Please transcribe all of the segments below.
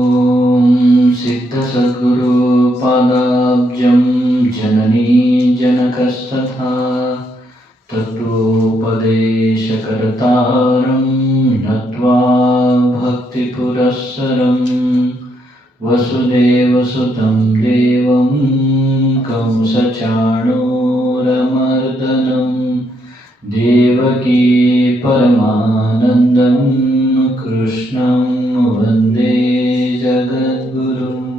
ओम सिद्ध सद्गुरु पादाब्जं जननी जनकस्तथा तत्त्वोपदेशकर्तारं नत्वा भक्तिपुरस्सरं वसुदेवसुतं देवं कंसचाणूरमर्दनं देवकी परमानन्दं कृष्णं वन्दे जगद्गुरुम्।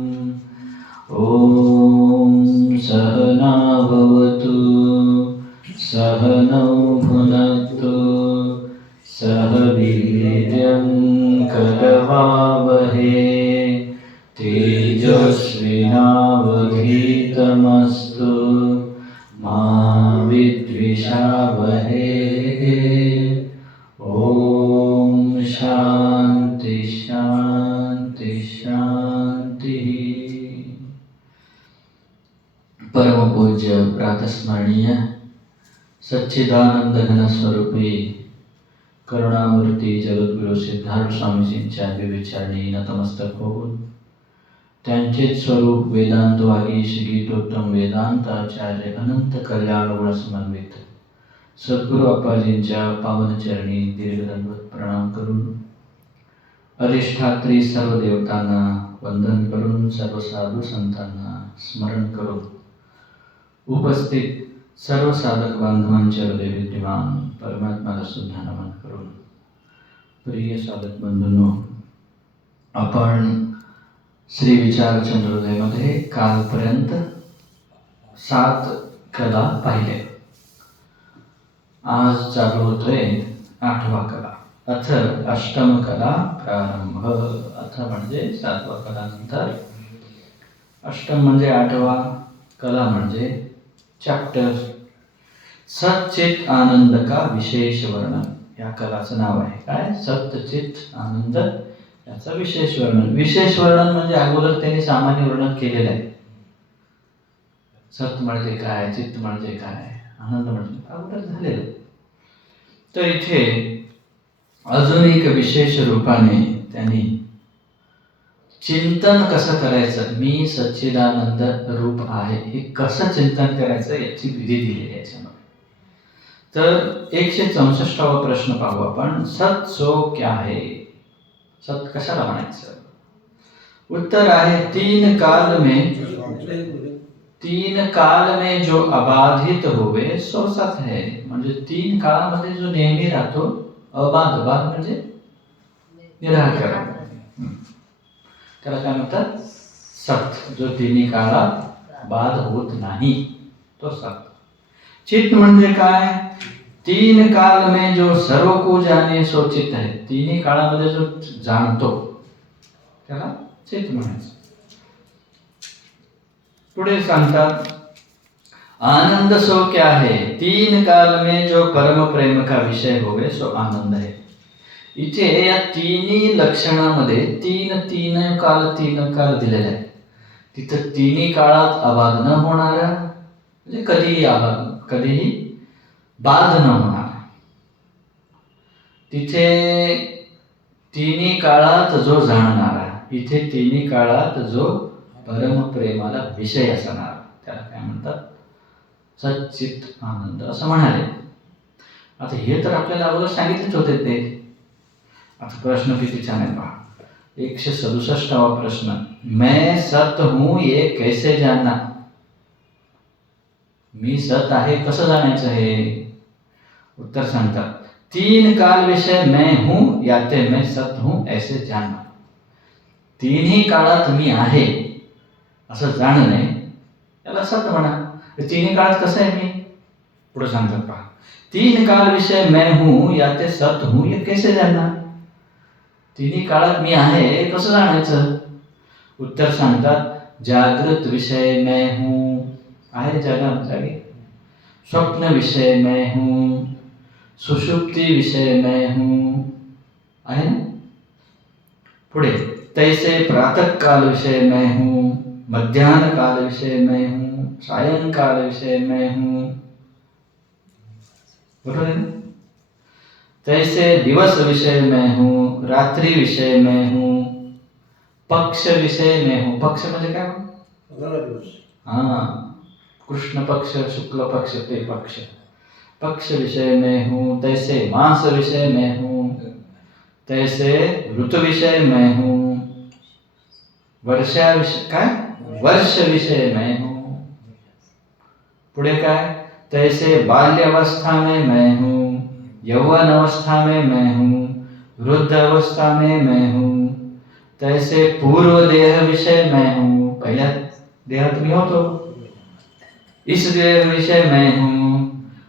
ॐ सहना भवतु सहनौ भुनक्तु सह वीर्यं करवावहे तेजस्विनावधीतमस्तु मा विद्विषावहे। ओम शांति शांति शांति। परम पूज्य प्रातस्मरणीय सच्चिदानंद घन स्वरूपी करुणामूर्ती जगद्गुरु सिद्धार्थ स्वामीजींच्या विवेचरणी नतमस्तक होऊन त्यांचेच स्वरूप वेदांत वागीश गीतोत्तम वेदांत आचार्य अनंत कल्याण गुण समन्वित सद्गुरु अप्पाजींच्या पावन चरणी दीर्घदंडवत प्रणाम करून अधिष्ठात्री सर्व देवतांना वंदन करून सर्व साधू संतांना स्मरण करून उपस्थित सर्व साधक बांधवांचे हृदय विद्यमान परमात्म्याला सुद्धा नमन करून प्रिय साधक बंधूंनो, आपण श्री विचार चंद्रोदयमध्ये कालपर्यंत 7 कला पाहिले. आज चालू होतोय 8वा कला. अथ अष्टम कला प्रारंभ. अथ म्हणजे 7वा कला नंतर अष्टम म्हणजे 8वा, कला म्हणजे चॅप्टर. सच्चित आनंद का विशेष वर्णन या कलाचं नाव आहे. काय? सच्चित आनंद याचं विशेष वर्णन. विशेष वर्णन म्हणजे अगोदर त्यांनी सामान्य वर्णन केलेलं आहे. सत म्हणजे काय, चित्त म्हणजे काय, आनंद म्हणजे अगोदर झालेलं. तर इथे अजून एक विशेष रूपाने त्यांनी चिंतन कसं करायचं, मी सच्चिदानंद रूप आहे हे कसं चिंतन करायचं याची विधी दिलेली आहे याच्यामध्ये. तर 164वा प्रश्न पाहू आपण. सत सो क्या है? सत कशाला म्हणायचं? उत्तर आहे तीन काल में जो अबाधित होवे सो सत है. म्हणजे 3 काळामध्ये जो नेहमी राहतो, अबाध, बाध म्हणजे निराकार, त्याला काय म्हणतात? सत. जो 3 काळात बाध होत नाही तो सत. चित्त म्हणजे काय? 3 काल में जो सर्व को जाने सो चित्त है. 3 काळामध्ये जो जाणतो त्याला चित्त म्हणायचं. पुढे सांगतात आनंद सो क्या है? 3 काल में जो परम प्रेम का विषय होवे सो आनंद है. इथे या 3 लक्षणामध्ये 3 काल दिलेले आहेत. तिथं 3 काळात अबाध न होणारा, म्हणजे कधीही बाध न होणार. तिथे 3 काळात जो जाणणारा, इथे 3 काळात जो परमप्रेमाला विषय असणार, त्याला काय म्हणतात? सच्चित आनंद असं म्हणाले. आता हे तर आपल्याला अगोदर सांगितलेच होते ते. आता प्रश्न किती छान आहे पहा. 167वा प्रश्न. मैं सत हूं ये कैसे जानना? मी सत आहे कसं जाणायचं हे? उत्तर सांगतात 3 काल विषय मैं हूं याते मैं सत हूं ऐसे जानना. 3 काळात मी आहे असं जाणणे याला सत म्हणा. 3 काळात कसं आहे मी? पुढे सांगतात पहा. 3 काल विषय मैं हूं याते सत हूं ये कैसे जानना? 3 काळात मी आहे कसं जाणायचं? उत्तर सांगतात जागृत विषय मैं हूं, आहे जागे. स्वप्न विषय मैं हूं, सुषुप्ति विषय मैं हूं, आहे ना. पुढे तैसे प्रातः काल विषय मैं हूं, मध्याह्न काल विषय मैं हूं, सायंकाल विषय मैं हूं. बरोबर है ना? तैसे दिवस विषय में हूँ, रात्रि विषय में हूँ, पक्ष विषय में हूँ. पक्ष म्हणजे काय? हाँ, कृष्ण पक्ष, शुक्ल पक्ष, ते पक्ष. पक्ष विषय में हूँ, तैसे मास विषय में हूँ, तैसे ऋतु विषय में हूँ, वर्षा विषय काय? वर्ष विषय में हूँ. पुढे काय? तैसे बाल्यावस्था में मैं हूँ, यौवन अवस्था में मैं हूँ, वृद्ध अवस्था में मैं हूँ, तैसे पूर्व देह विषय में हूँ. पहिल्या देहात मी होतो. इस देह विषय में हूँ,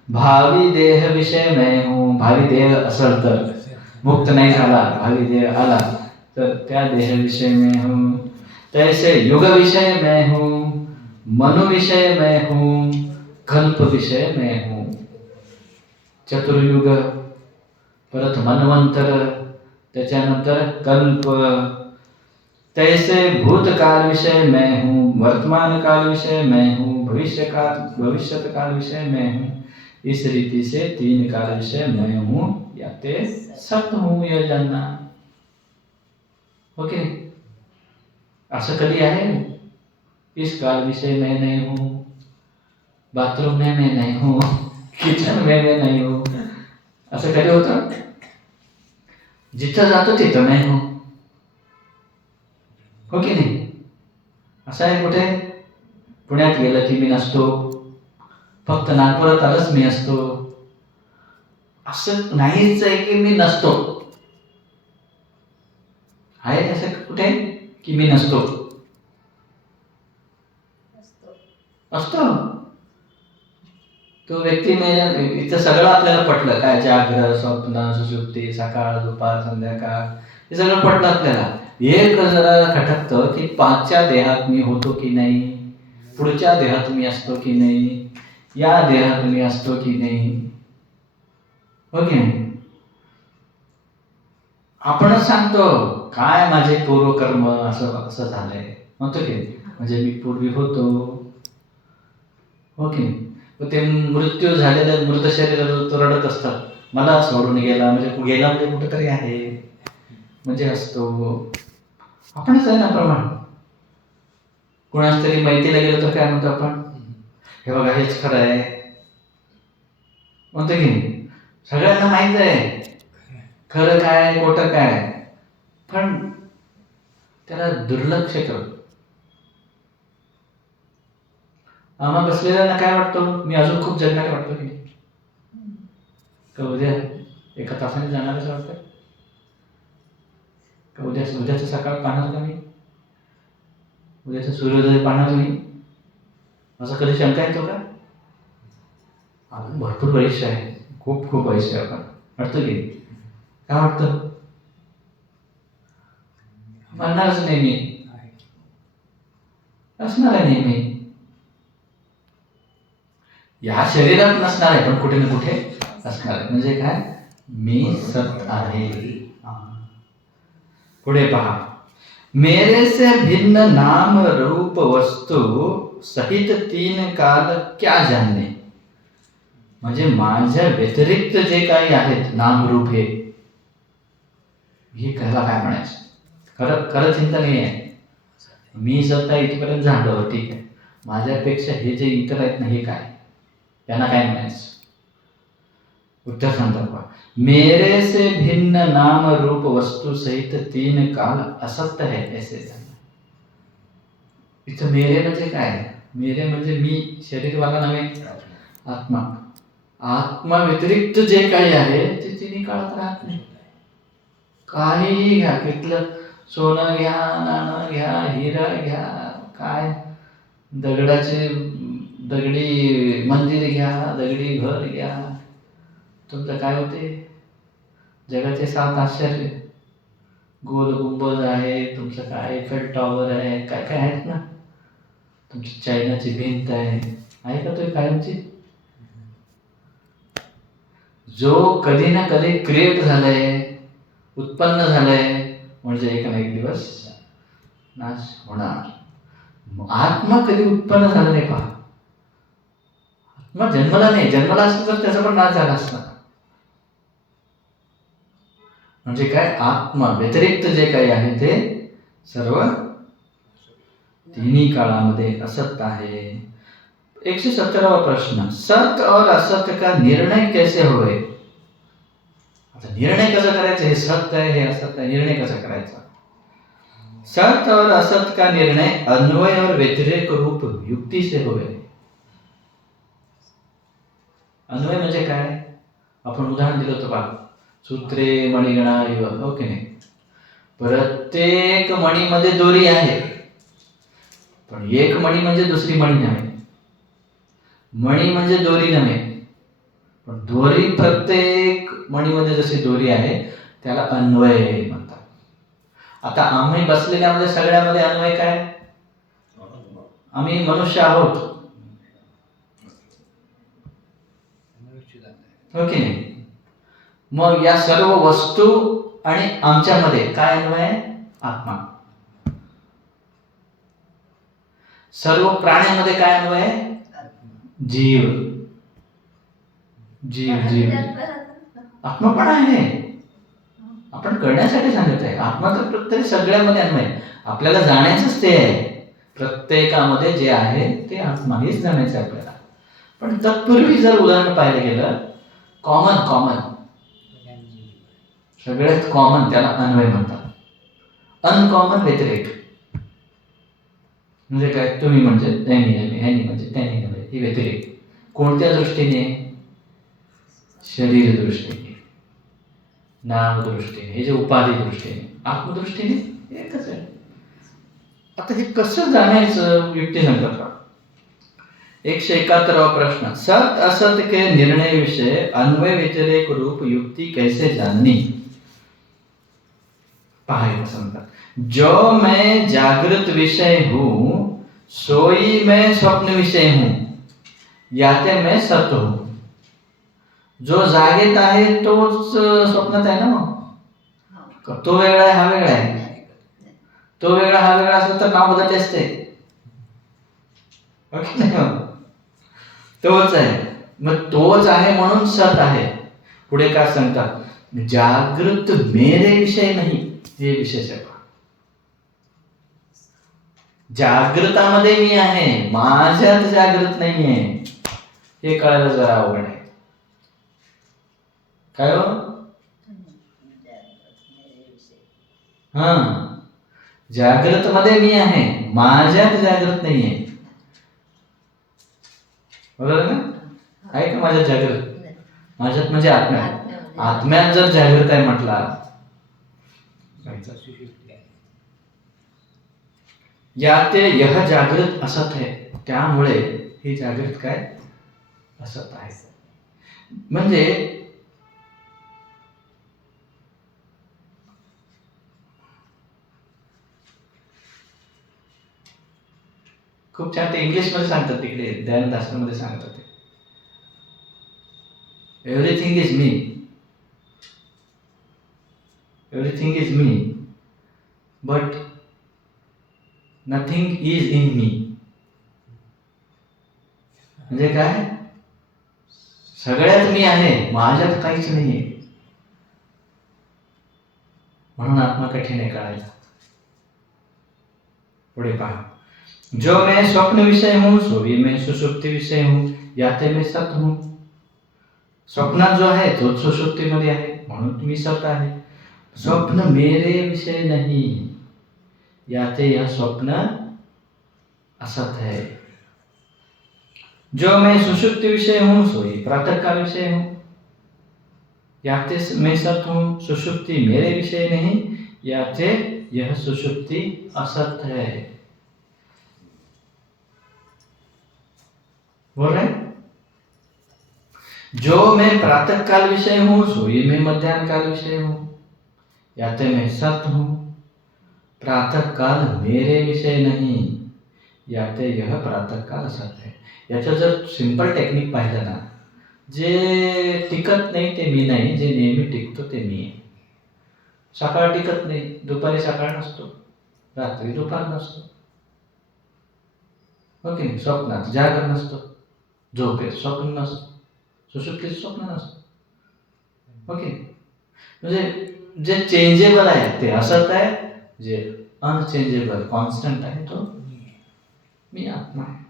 भावी देह विषय में हूँ. भावी देह असेल तर, मुक्त नाही झाला, भावी देह आला तर त्या देह विषय में हूँ. तैसे युग विषय में हूँ, मनु विषय में हूँ, कल्प विषय में हूँ. चतुर्युग, परत मनवंतर, त्याच्यानंतर कल्प. तैसे भूतकाल विषय में हूँ, वर्तमान काल विषय में हूँ, भविष्यत काल विषय में हूँ. इस रीति से 3 काल विषय मैं हूँ या ते सत हूँ यह जानना. ओके, असं कधी आहे? इस काल विषय मैं नहीं हूँ, बाथरूम में मैं नहीं हूँ, किचन में मैं नहीं हूँ. असं कधी होतं? जिथं जातो तिथं नाही हूँ. हो की नाही? असं आहे कुठे? पुण्यात गेलं की मी नसतो, फक्त नागपुरात आलंच मी असतो. असं नाहीच आहे की मी नसतो. आहे असं कुठे की मी नसतो? असतो. तो व्यक्ती इथं सगळं आपल्याला पटलं. काय? जागरण, स्वप्न, सुषुप्ती, सकाळ, दुपार, संध्याकाळ, हे सगळं पटलं आपल्याला. एक जरा खटकतं की 5च्या देहात मी होतो की नाही, पुढच्या देहात मी असतो की नाही, या देहात मी असतो की नाही. हो की नाही? आपणच सांगतो काय माझे पूर्वकर्म असं असं झालंय, म्हणतो की म्हणजे मी पूर्वी होतो. हो की नाही? ते मृत्यू झालेलं मृत शरीर तो रडत असतात, मला सोडून गेला. म्हणजे गेला म्हणजे कुठेतरी आहे, म्हणजे असतो. आपणच आहे ना प्रमाण. कोणाच तरी माहितीला गेलो तर काय म्हणतो आपण? हे बघा हेच खरं आहे, म्हणतो की नाही? सगळ्यांना माहित आहे खरं काय खोटं काय, पण त्याला दुर्लक्ष करतो. आम्हा बसलेल्यांना काय वाटतं? मी अजून खूप जगणार वाटतो की का उद्या 1 तासाने जाणार असं वाटतं का? उद्याचं सकाळ पाहणार का मी? उद्याचं सूर्योदय पाहणार मी? असं कधी शंका येतो का? अजून भरपूर आयुष्य आहे, खूप खूप आयुष्य आहे. आपण वाटतं की काय वाटतं? म्हणणारच नेहमी, असणार आहे नेहमी. या शरीरात नसणार आहे पण कुठे ना कुठे असणार आहे. म्हणजे काय? मी सत आहे. पुढे पहा. मेरे से भिन्न नाम रूप वस्तू सहित 3 काल क्या जानने. म्हणजे माझ्या व्यतिरिक्त जे काही आहेत नामरूप हे कळला काय म्हणायचं? खरं चिंता नाही आहे. मी सत्ता इथपर्यंत झालो, ठीक आहे. माझ्यापेक्षा हे जे इतर आहेत ना, हे काय? त्यांना काय म्हणायचं? उत्तर सांगतात पहा. मेरे से भिन्न नाम रूप वस्तू सहित 3 काल असत्य है ऐसे जानना. इथं मेरे म्हणजे काय? मेरे म्हणजे मी, शरीरवाला नव्हे, आत्मा. आत्मा व्यतिरिक्त जे काही आहे ते 3 काळात राहत नाही. काहीही घ्या, तिथलं सोनं घ्या, नाणं घ्या, हिरा घ्या, काय दगडी मंदिर घ्या, दगडी घर घ्या, तुमचं काय होते? जगाचे 7 आश्चर्य, गोल गुंबज आहे, तुमचं काय एफेल टॉवर आहे, काय काय आहेत ना, तुमची चायनाची भिंत आहे का तो कायमची? जो कधी ना कधी क्रिएट झालाय, उत्पन्न झालंय, म्हणजे एक ना एक दिवस नाश होणार. आत्मा कधी उत्पन्न झाला नाही पहा. आत्मा जन्मला नाही. जन्मला असतं तर त्याचा पण नाश झाला असता. म्हणजे काय? आत्मा व्यतिरिक्त जे काही आहे ते सर्व तिन्ही काळामध्ये असत आहे. 117वा प्रश्न, सत और असत का निर्णय कैसे होय? आता निर्णय कसा करायचा? हे सत्य आहे, हे असत आहे, निर्णय कसा करायचा? सत और असत का निर्णय अन्वय और व्यतिरेक रूप युक्ती से होय. अन्वय म्हणजे काय? आपण उदाहरण दिलं होतं बघा, सूत्रे मणिगणा इव, हो की नाही? प्रत्येक मणीमध्ये दोरी आहे, पण एक मणी म्हणजे दुसरी मणी नव्हे. मणी म्हणजे दोरी नव्हे, पण दोरी प्रत्येक मणीमध्ये जशी दोरी आहे त्याला अन्वय म्हणतात. आता आम्ही बसलेल्यामध्ये सगळ्यामध्ये अन्वय काय? आम्ही मनुष्य आहोत, हो की नाही? मग या सर्व वस्तू आणि आमच्यामध्ये काय अन्वय आहे? आत्मा. सर्व प्राण्यांमध्ये काय अन्वय आहे? जीव. जीव जीव आत्मा पण आहे. आपण करण्यासाठी सांगत आहे. आत्मा तर प्रत्येक सगळ्यामध्ये अन्वय. आपल्याला जाण्याचंच ते आहे. प्रत्येकामध्ये जे आहे ते आत्मा, हेच जाण्याचं आहे आपल्याला. पण तत्पूर्वी जर उदाहरण पाहिलं गेलं, कॉमन सगळ्यात कॉमन त्याला अन्वय म्हणतात. अनकॉमन व्यतिरेक. म्हणजे काय? तुम्ही म्हणजे त्यांनी नव्हे, ह्यांनी म्हणजे त्यांनी नव्हे, हे व्यतिरेक. कोणत्या दृष्टीने? शरीर दृष्टीने, नाम दृष्टीने, हे जे उपाधी दृष्टीने, आत्मदृष्टीने एकच आहे. आता हे कसं जाणायचं? युक्ती सांगतात का? 171वा प्रश्न, सत असत के निर्णय विषय अन्वय व्यतिरेक रूप युक्ति कैसे जाननी? पहायचं सांगतात, जो मैं जागृत विषय हूं सोई मैं स्वप्न विषय हूं, याते मैं सत हूं. जो जागेत आहे तोच स्वप्नात आहे ना. मग तो वेगळा आहे, हा वेगळा आहे. तो वेगळा, हा वेगळा असला तर नाव बदलते असते. तोच आहे. मग तोच आहे म्हणून सत आहे. पुढे काय सांगतात? जागृत मेरे विषय नाही, हे विशेष आहे. जागृतामध्ये मी आहे, माझ्यात जागृत नाही आहे. हे कळायला जरा अवघड आहे. काय हो? हा, जागृत मध्ये मी आहे, माझ्यात जागृत नाही आहे. बरोबर ना? आहे का माझ्यात जागृत? माझ्यात म्हणजे आत्म्यात. आत्म्यात जर जागृत आहे म्हटला, याते यह जागृत असत है, त्यामुळे ही जागृत काय? असत आहे. म्हणजे खूप छान ते इंग्लिश मध्ये सांगतात, तिकडे दयानंद आश्रम मध्ये सांगतात ते, everything is me, everything is me, but nothing is in me. म्हणजे काय? सगळ्यात मी आहे, माझ्यात काहीच नाहीये. म्हणून आत्मा कठीण आहे कळायला. पुढे पहा, जो मैं स्वप्न विषय हूं सोई मैं सुषुप्ति विषय हूं, याते मैं सत हूं. स्वप्नात जो आहे तोच सुषुप्तीमध्ये आहे, म्हणून मी सत आहे. स्वप्न मेरे विषय नहीं, याते यह स्वप्न असत है. जो मैं सुषुप्ति विषय हूं सोई प्रातः काल विषय हूं, याते मैं सत हूं. सुषुप्ति मेरे विषय नहीं, याते यह सुषुप्ति असत है. बोल रहे? जो मैं प्रातः काल विषय हूं सोई मैं मध्यान्ह काल विषय हूं, याते मैं सत हूं. प्रातः काल मेरे विषय नहीं, याते यह प्रातः काल असत है. याचं जर सिंपल टेक्निक पाहिलं ना, जे टिकत नाही ते मी नाही, जे नेहमी टिकतो ते मी आहे. सकाळ टिकत नाही, दुपारी सकाळ नसतो, रात्री दुपार नसतो, हो की नाही? स्वप्नात जागर नसतो, झोपेत स्वप्न नसतं, सुषुप्तीत स्वप्न नसतं, हो की नाही? म्हणजे जे चेंजेबल आहे ते असत आहे, जे अनचेंजेबल कॉन्स्टंट आहे तो मी आत्मा है।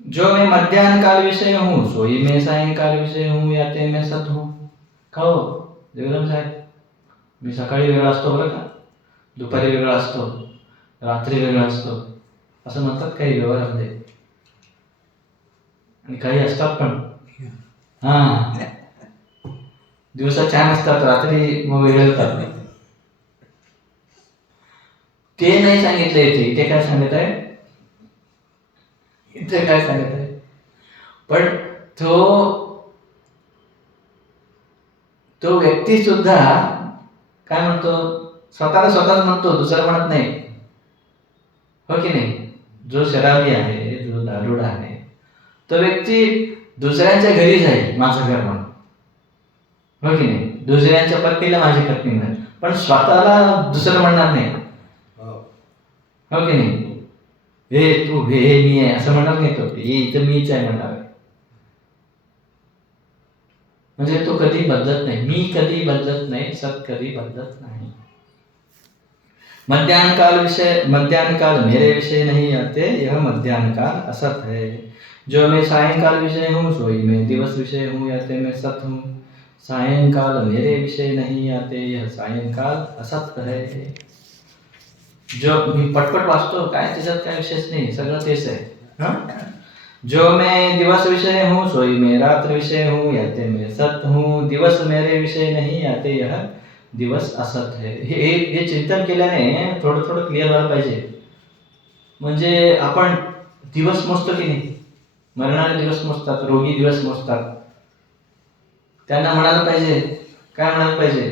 जो मैं मध्यान्ह काल विषय हूँ सोई मैं सायंकाल विषय हूँ याते मैं सत हूँ। का हो देवराम साहेब, मी सकाळी वेगळा असतो बरं का, दुपारी वेगळा असतो, रात्री वेगळा असतो असं म्हणतात काही व्यवहारामध्ये, आणि काही असतात पण हा दिवसा छान असतात, रात्री मग वेगळे होतात. ते नाही सांगितलं इथे. इथे काय सांगत आहे, इथे काय सांगत आहे, पण तो व्यक्ती सुद्धा काय म्हणतो, स्वतःला स्वतःच म्हणतो, दुसरं म्हणत नाही, हो की नाही. जो शराबी आहे, जो दारुडा आहे, तो व्यक्ती दुसऱ्यांच्या घरी जाईल माझं घर म्हणून, हो की नाही. दुसऱ्यांच्या पत्नीला माझी पत्नी म्हणेल, पण स्वतःला दुसरं म्हणणार नाही, हो की नाही. हे तू हे मी आहे असं म्हणणार नाही, तो हे इथं मीच आहे म्हणणार. म्हणजे तो कधी बदलत नाही, मी कधी बदलत नाही, सत कधी बदलत नाही. मध्यान्ह काल मेरे विषय नहीं आते, यह मध्यान्ह काल असत है. जो मैं सायंकाल विषय हूँ सोई मैं दिवस विषय हूँ याते मैं सत हूँ. सायंकाल मेरे विषय नहीं आते, यह सायंकाल असत है. जो मी पटपट वाचतो, काय त्याच्यात काय विशेष नाही, सगळं तेच आहे. जो मैं दिवस विषय हूँ सोई मैं रात्र विषय हूँ याते मैं सत हूँ. दिवस मेरे विषय नहीं आते, यह दिवस असत है. हे चिंतन केल्याने थोडं थोडं क्लिअर व्हायला पाहिजे. म्हणजे आपण दिवस मोजतो की नाही, मरणारे दिवस मोजतात, रोगी दिवस मोजतात, त्यांना म्हणायला पाहिजे, काय म्हणायला पाहिजे,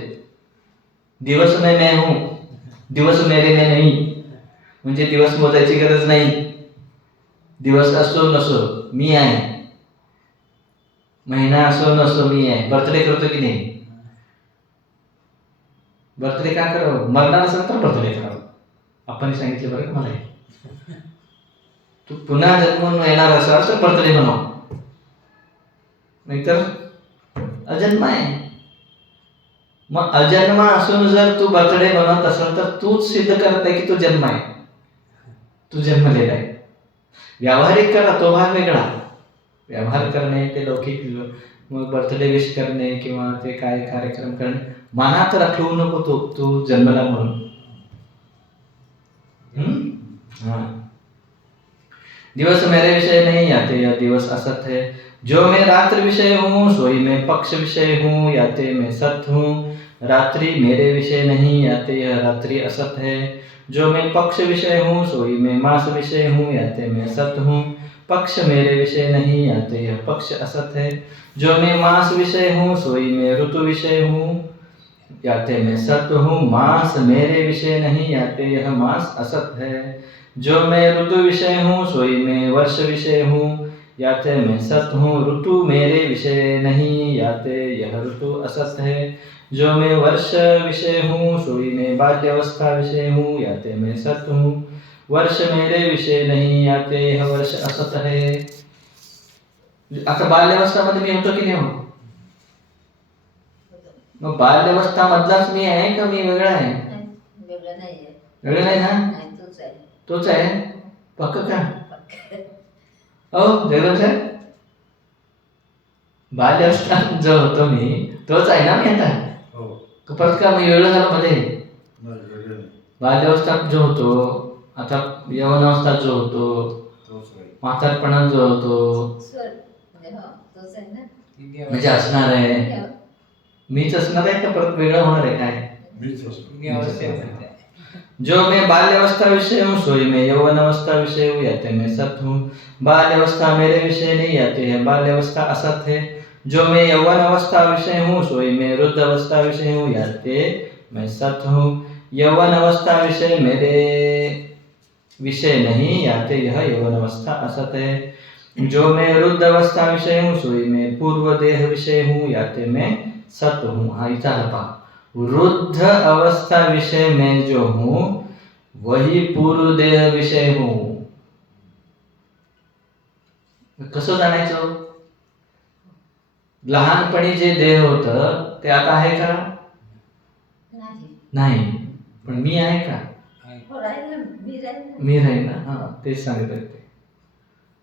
दिवस में मैं हूँ, दिवस मेरे में नहीं. म्हणजे दिवस मोजायची गरज नाही, दिवस असो नसो मी आहे, महिना असो नसो मी आहे. बर्थडे करतो की नाही, बर्थडे का करावं, मरणार असेल तर बर्थडे करावं. आपण सांगितले बरं मला, तू पुन्हा जन्मून येणार असाल तर बर्थडे बनव, नाहीतर अजन्म आहे. मग अजन्म असून जर तू बर्थडे बनवत असेल तर तूच सिद्ध करत आहे की तू जन्म आहे, तू जन्मलेला आहे. व्यावहारिक करा, तो भाग वेगळा. व्यवहार करणे ते लौकिक, मग बर्थडे विश करणे किंवा ते काय कार्यक्रम करणे, मनात राखवू नको तू जन्मला म्हणून. दिवस मेरे विषय नहीं आते, यह दिवस असत है. जो मैं रात्र विषय हूँ सोई मैं पक्ष विषय हूँ याते मैं सत हूँ. रात्रि मेरे विषय नहीं आते, यह रात्रि असत है. जो मैं पक्ष विषय हूँ सोई मैं मास विषय हूँ याते मैं सत हूँ. पक्ष मेरे विषय नहीं आते, यह पक्ष असत है. जो मैं मास विषय हूँ सोई मैं ऋतु विषय हूँ याते मैं सत हूँ. मास मेरे विषय नहीं आते, यह मास असत है. जो मैं ऋतु विषय हूँ सोई मैं वर्ष विषय हूँ याते मैं सत हूँ. ऋतु मेरे विषय नहीं याते, यह ऋतु असत है. जो मैं वर्ष विषय हूँ सोई मैं बाल्यावस्था विषय हूँ याते मैं सत हूँ. वर्ष मेरे विषय नहीं याते, यह वर्ष असत है. आता बाल्यावस्थामध्ये मी होतो की नाही हो, मग बाल्यावस्था मधलाच मी आहे का मी वेगळा आहे? वेगळं नाही ना, तोच आहे. पक्क का हो जयराम साहेब, बाल्यावस्था जो होतो मी तोच आहे ना मी आता. परत का मी वेगळं झालं मध्ये? बाल्यावस्थात जो होतो, आता यवनावस्थात जो होतो, म्हातारपणात जो होतो, म्हणजे असणार आहे, मीच असणार आहे का परत वेगळं होणार आहे काय? जो मैं बाल्यावस्था विषय हूँ सोई मैं यौवनावस्था विषय हूँ याते मैं सत हूँ. बाल्यावस्था मेरे विषय नहीं आते है, बाल्यावस्था असत है. जो मैं यौवनावस्था विषय हूँ सोई मैं वृद्धावस्था विषय हूँ याते मैं सत हूँ. यौवनावस्था विषय मेरे विषय नहीं याते, यह यौवनावस्था असत है. जो मैं वृद्धावस्था विषय हूँ सोई मैं पूर्व देह विषय हूँ याते मैं सत हूँ. हा इथं आला पहा, वृद्ध अवस्था विषय में जो हूँ वही पूर्व देह विषय हूँ. कसं जाणायचं? लहानपणी जे देह होतं ते आता आहे का? नाही. पण मी आहे का? मी राहील ना. हा, तेच सांगत आहेत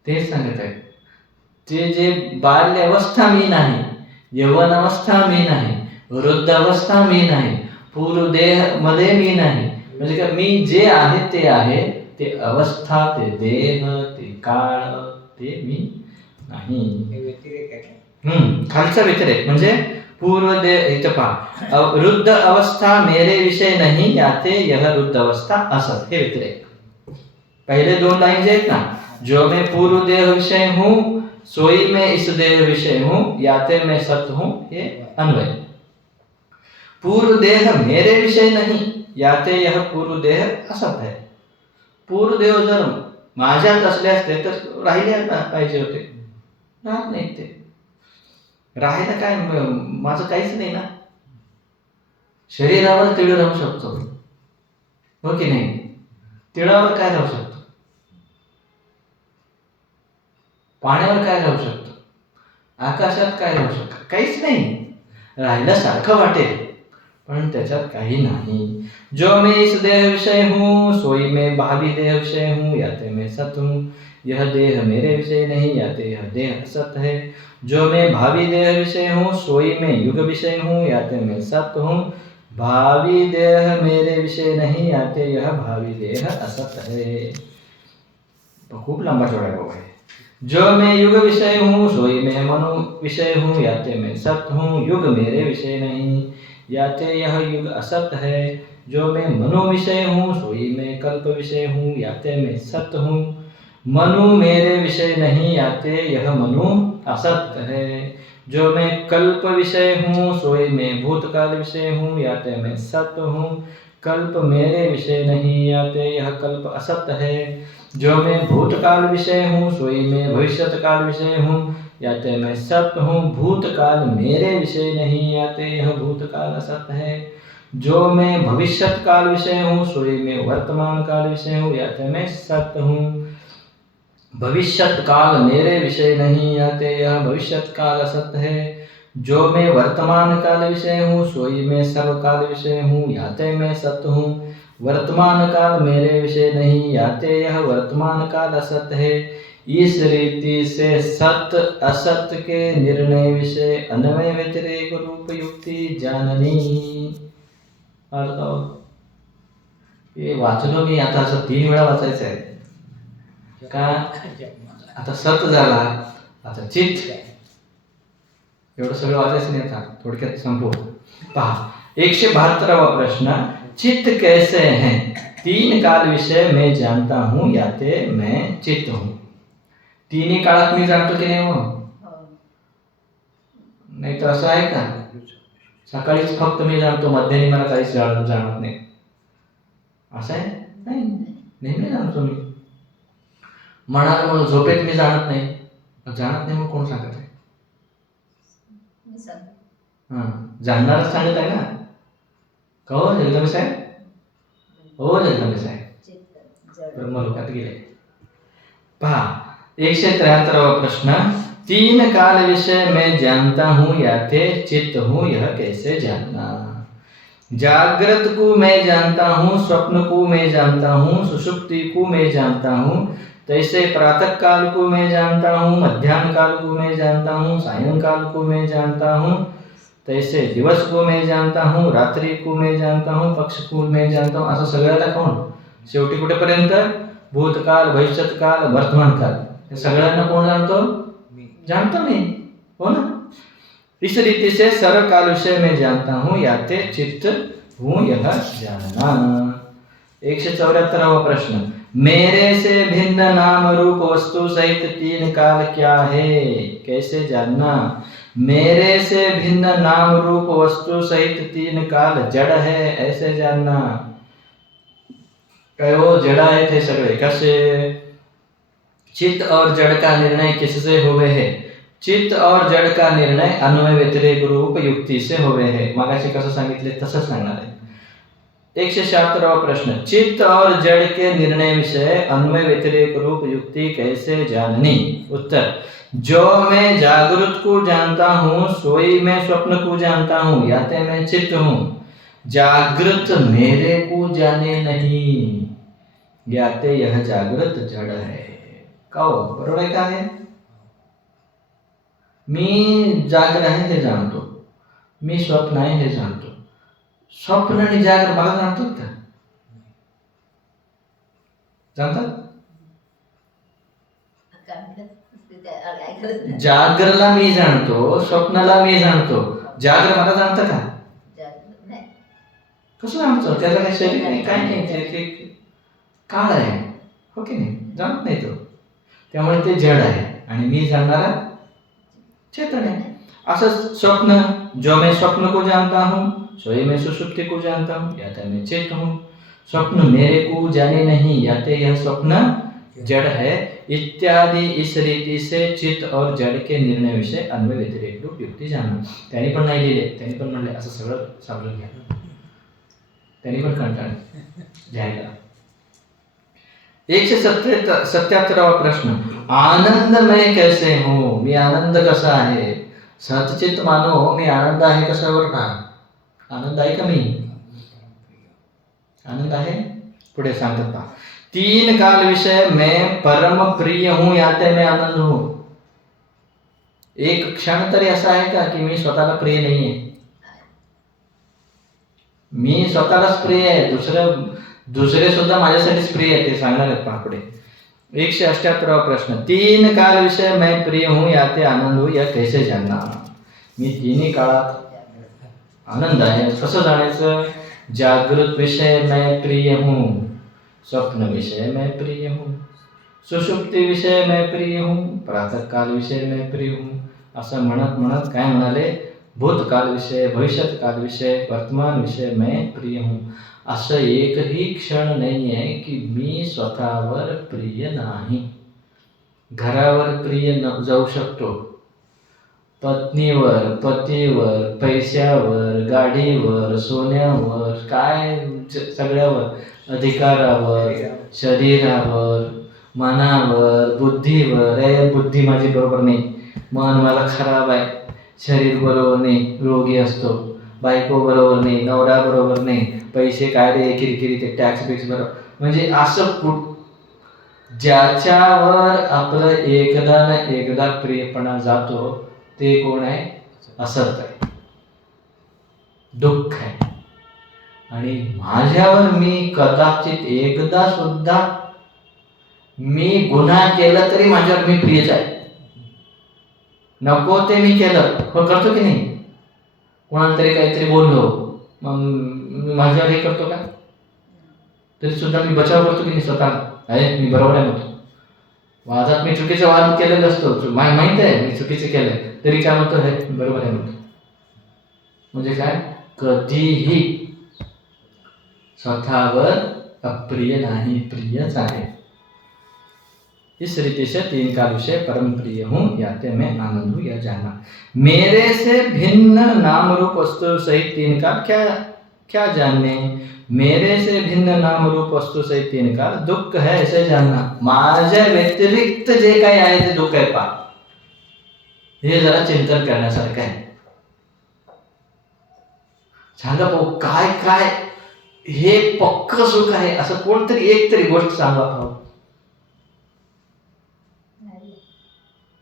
तेच सांगत आहेत. ते जे बाल्यावस्था मी नाही, यवनावस्था मी नाही, वृद्धावस्था मी नाही, पूर्व देह मध्ये मी नाही. म्हणजे का, मी जे आहे ते आहे, ते अवस्था, ते देह, ते काळ, ते मी नाही. खालचा व्यतिरेक म्हणजे पूर्व देह. इथं पहा, वृद्ध अवस्था मेरे विषय नहीं, याते यह वृद्ध अवस्था असत. हे व्यतिरेक. पहले दोन लाइन जे आहेत ना, जो मैं पूर्व देह विषय हूँ, सोई मैं इस देह विषय हूँ, याते मैं सत हूँ, ये अन्वय. पूर्व देह मेरे विषय नहीं, याते यह पूर्व देह असत है. पूर्व देह जर माझ्यात असले असते तर राहिले पाहिजे होते, राहत नाही. ते राहायला काय, माझं काहीच नाही ना. शरीरावर तिळ राहू शकतो, हो की नाही? तिळावर काय राहू शकतो? पाण्यावर काय राहू शकतो? आकाशात काय राहू शकतो? काहीच नाही. राहिल्यासारखं वाटेल पण त्याच्यात काही नाही. जो मैं इस देह विषय हूँ, सोई मैं भावी देह विषय हूँ, याते मैं सत हूँ. यह देह मेरे विषय नहीं, याते यह देह असत है. जो मैं भावी देह विषय हूँ, सोई मैं युग विषय हूँ, याते मैं सत हूँ. भावी देह मेरे विषय नहीं, याते यह भावी देह असत है. तो खूप लंबा चौड़ा है. जो मैं युग विषय हूँ, सोई मैं मनु विषय हूँ, याते मैं सत हूँ. युग मेरे विषय नहीं, याते यह युग असत है. जो मैं मनु विषय हूँ, सोई मैं कल्प विषय हूँ, याते मैं सत हूँ. मनु मेरे विषय नहीं, याते यह मनु असत है. जो मैं कल्प विषय हूँ, सोई मैं भूतकाल विषय हूँ, याते मैं सत हूँ. कल्प मेरे विषय नहीं, याते यह कल्प असत है. जो मैं भूतकाल विषय हूँ, सोई मैं भविष्यत काल विषय हूँ, याते मैं सत हूँ. भूतकाल मेरे विषय नहीं, याते यह भूतकाल असत है. जो मैं भविष्यत काल विषय हूँ, सोई मैं वर्तमान काल विषय हूँ, याते मैं सत हूँ. भविष्यत काल मेरे विषय नहीं, याते यह भविष्यत काल असत है. जो मैं वर्तमान काल विषय हूँ, सोई मैं सर्वकाल विषय हूँ, याते मैं सत हूँ. वर्तमान काल मेरे विषय नहीं, याते यह वर्तमान काल असत है. इस रीति से सत असत के निर्णय विषय अन्वय व्यतिरेक रूप युक्ति जाननी. हे वाचलो मी आता, असं 3 वेळा वाचायचं आहे का? आता सत झाला, आता चित्त, एवढं सगळं वाचायचं नाही. आता थोडक्यात संपवू. पहा, 172वा प्रश्न. चित्त कैसे है? 3 काल विषय मैं जानता हूँ, याते मैं चित्त हूँ. 3 काळात मी जाणतो की नाही? हो, नाही तर असं आहे का? सकाळीच फक्त मी जाणतो, मध्याने मला काहीच जाणत नाही, असं आहे? नाही, नेहमी जाणतो मी. म्हणाल म्हणून झोपेत मी जाणत नाही. जाणत नाही मग कोण सांगत आहे? जाणणारच सांगत आहे ना. का हो जगदंबे साहेब? हो जगदंबे साहेब ब्रह्मलोकात गेले. पहा, 173वा प्रश्न. 3 काल विषय मैं जानता हूँ, याते चित्त हूँ, यह कैसे जानना? जागृत को मैं जानता हूँ, स्वप्न को मैं जानता हूँ, सुषुप्ति को मैं जानता हूँ. तैसे प्रातः काल को मैं जानता हूँ, मध्याह्न काल को मैं जानता हूँ, सायंकाल को मैं जानता हूँ. तैसे दिवस को मैं जानता हूँ, रात्रि को मैं जानता हूँ, पक्ष को मैं जानता हूँ. असं सगळ्याला कोण? शेवटी कुठेपर्यंत? भूतकाल, भविष्यत्काल, वर्तमान काल. हे सगळ्यांना कोण जाणतो? जानतो मी, हो ना. इस रीति से सर्व काल विषय मैं जानता हूँ, याते चित्त हूँ, यह जानना. 174वा प्रश्न. मेरे से भिन्न नाम रूप वस्तु सहित 3 काल क्या है, कैसे जानना? मेरे से भिन्न नाम रूप वस्तु सहित 3 काल जड़ है, ऐसे जानना. काय वो जड़ आहे थे सगळे कसे? चित्त और जड़ का निर्णय किससे हुए है? चित्त और जड़ का निर्णय अन्वय व्यतिरेक रूप युक्ति से हुए है. मागाशी कसं सांगितले तसंच सांगणार आहे. 176वा प्रश्न. चित्त और जड़ के निर्णय विषय अन्वय व्यतिरेक रूप युक्ति कैसे जाननी? उत्तर. जो मैं जागृत को जानता हूँ, सोई मैं स्वप्न को जानता हूँ, याते मैं चित्त हूँ. जागृत मेरे को जाने नहीं, ज्ञाते यह जागृत जड है. का हो, बरोबर आहे का आहे? मी जागर आहे हे जाणतो, मी स्वप्न आहे हे जाणतो. स्वप्न आणि जागर मला जाणतात का? जाणतात? जागरला मी जाणतो, स्वप्नाला मी जाणतो, जागर मला जाणतं का? कसं जाणतो? त्याला काही शरीर नाही, काय नाही, ते काळ आहे, हो की नाही? जाणत नाही तो. त्यामुळे ते जड आहे आणि मी जाणणारा चेतन है. असं स्वप्न, जो मैं स्वप्न को जानता हूँ सोई मैं सुषुप्ति को जानता हूँ, या तो मैं चेत हूँ. स्वप्न मेरे को जाने नहीं, या तो यह स्वप्न जड़ है, इत्यादि इस रीति से चित्त और जड़ के निर्णय विषय अन्वय व्यतिरेक रूप युक्ती जाणून. त्यांनी पण नाही लिहिले, त्यांनी पण म्हणले असं सगळं समजून घ्या. त्यांनी पण कंटाळले घ्यायला. 177वा प्रश्न, आनंदमय कैसे हूँ, मी आनंद कसा आहे? सतचित मानो, मी आनंद आहे कशावर ना? आनंद आहे का मी? आनंद आहे. पुढे सांगतात पहा, 3 काल विषय मैं परम प्रिय हूँ याते मैं आनंद हूँ. एक क्षण तरी असा आहे का की मी स्वतःला प्रिय नाहीये? मी स्वतःलाच प्रिय आहे, दुसरे सुद्धा माझ्यासाठीच प्रिय आहे, ते सांगणार आहेत पहा पुढे. 178वा प्रश्न, 3 काल विषय मैं प्रिय हूँ याते आनंद हूँ, या कैसे जानना? मी तिन्ही काळात आनंद आहे कसं जाणायचं? जागृत विषय मैं प्रिय हूँ, स्वप्न विषय मैं प्रिय हूँ, सुषुप्ती विषय मैं प्रिय हूँ, प्रातःकाल विषय मैं प्रिय हूँ. असं म्हणत म्हणत काय म्हणाले? भूतकाल विषय, भविष्यत काल विषय, वर्तमान विषय मैं प्रिय हूँ. असं एकही क्षण नाही आहे की मी स्वतःवर प्रिय नाही. घरावर प्रिय जाऊ शकतो, पत्नीवर, पतीवर, पैशावर, गाडीवर, सोन्यावर, काय सगळ्यावर, अधिकारावर, शरीरावर, मनावर, बुद्धीवर. बुद्धी माझी बरोबर नाही, मन मला खराब आहे, शरीर बरोबर नाही, रोगी असतो, बायको बरोबर नाही, नवरा बरोबर नाही, पैसे काय रे किरकिरी, ते टॅक्स बिक्स बरोबर. म्हणजे असं ज्याच्यावर आपलं एकदा ना एकदा प्रियपणा जातो ते कोण आहे? असत आहे, दुःख आहे. आणि माझ्यावर मी कदाचित एकदा सुद्धा मी गुन्हा केला तरी माझ्यावर मी प्रियच आहे. नको ते मी केलं, हो करतो की नाही? कोणाला तरी काहीतरी बोललो, मग मी माझ्यावर हे करतो का? तरी सुद्धा मी बचाव करतो की नाही स्वतः? आहे मी बरोबर आहे म्हणतो. वादात मी चुकीचा वाद केलेला असतो, मला माहित आहे मी चुकीचं केलंय, तरी काय म्हणतो? हे बरोबर आहे म्हणतो. म्हणजे काय? कधीही स्वतःवर अप्रिय नाही, प्रियच आहे. इस रीति से 3 काल विषय परम प्रिय हूँ, याते मैं आनंद हूँ, यह जानना. मेरे से भिन्न नाम रूप वस्तु सहित 3 काल क्या जानने? मेरे से भिन्न नाम रूप वस्तू सहित 3 काल दुःख है ऐसे जानना. माझ्या व्यतिरिक्त जे काही आहे ते दुःख आहे पा. हे जरा चिंतन करण्यासारखं आहे. सांगा भाऊ, काय काय हे पक्क सुख आहे असं कोणतरी एक तरी गोष्ट सांगा भाऊ.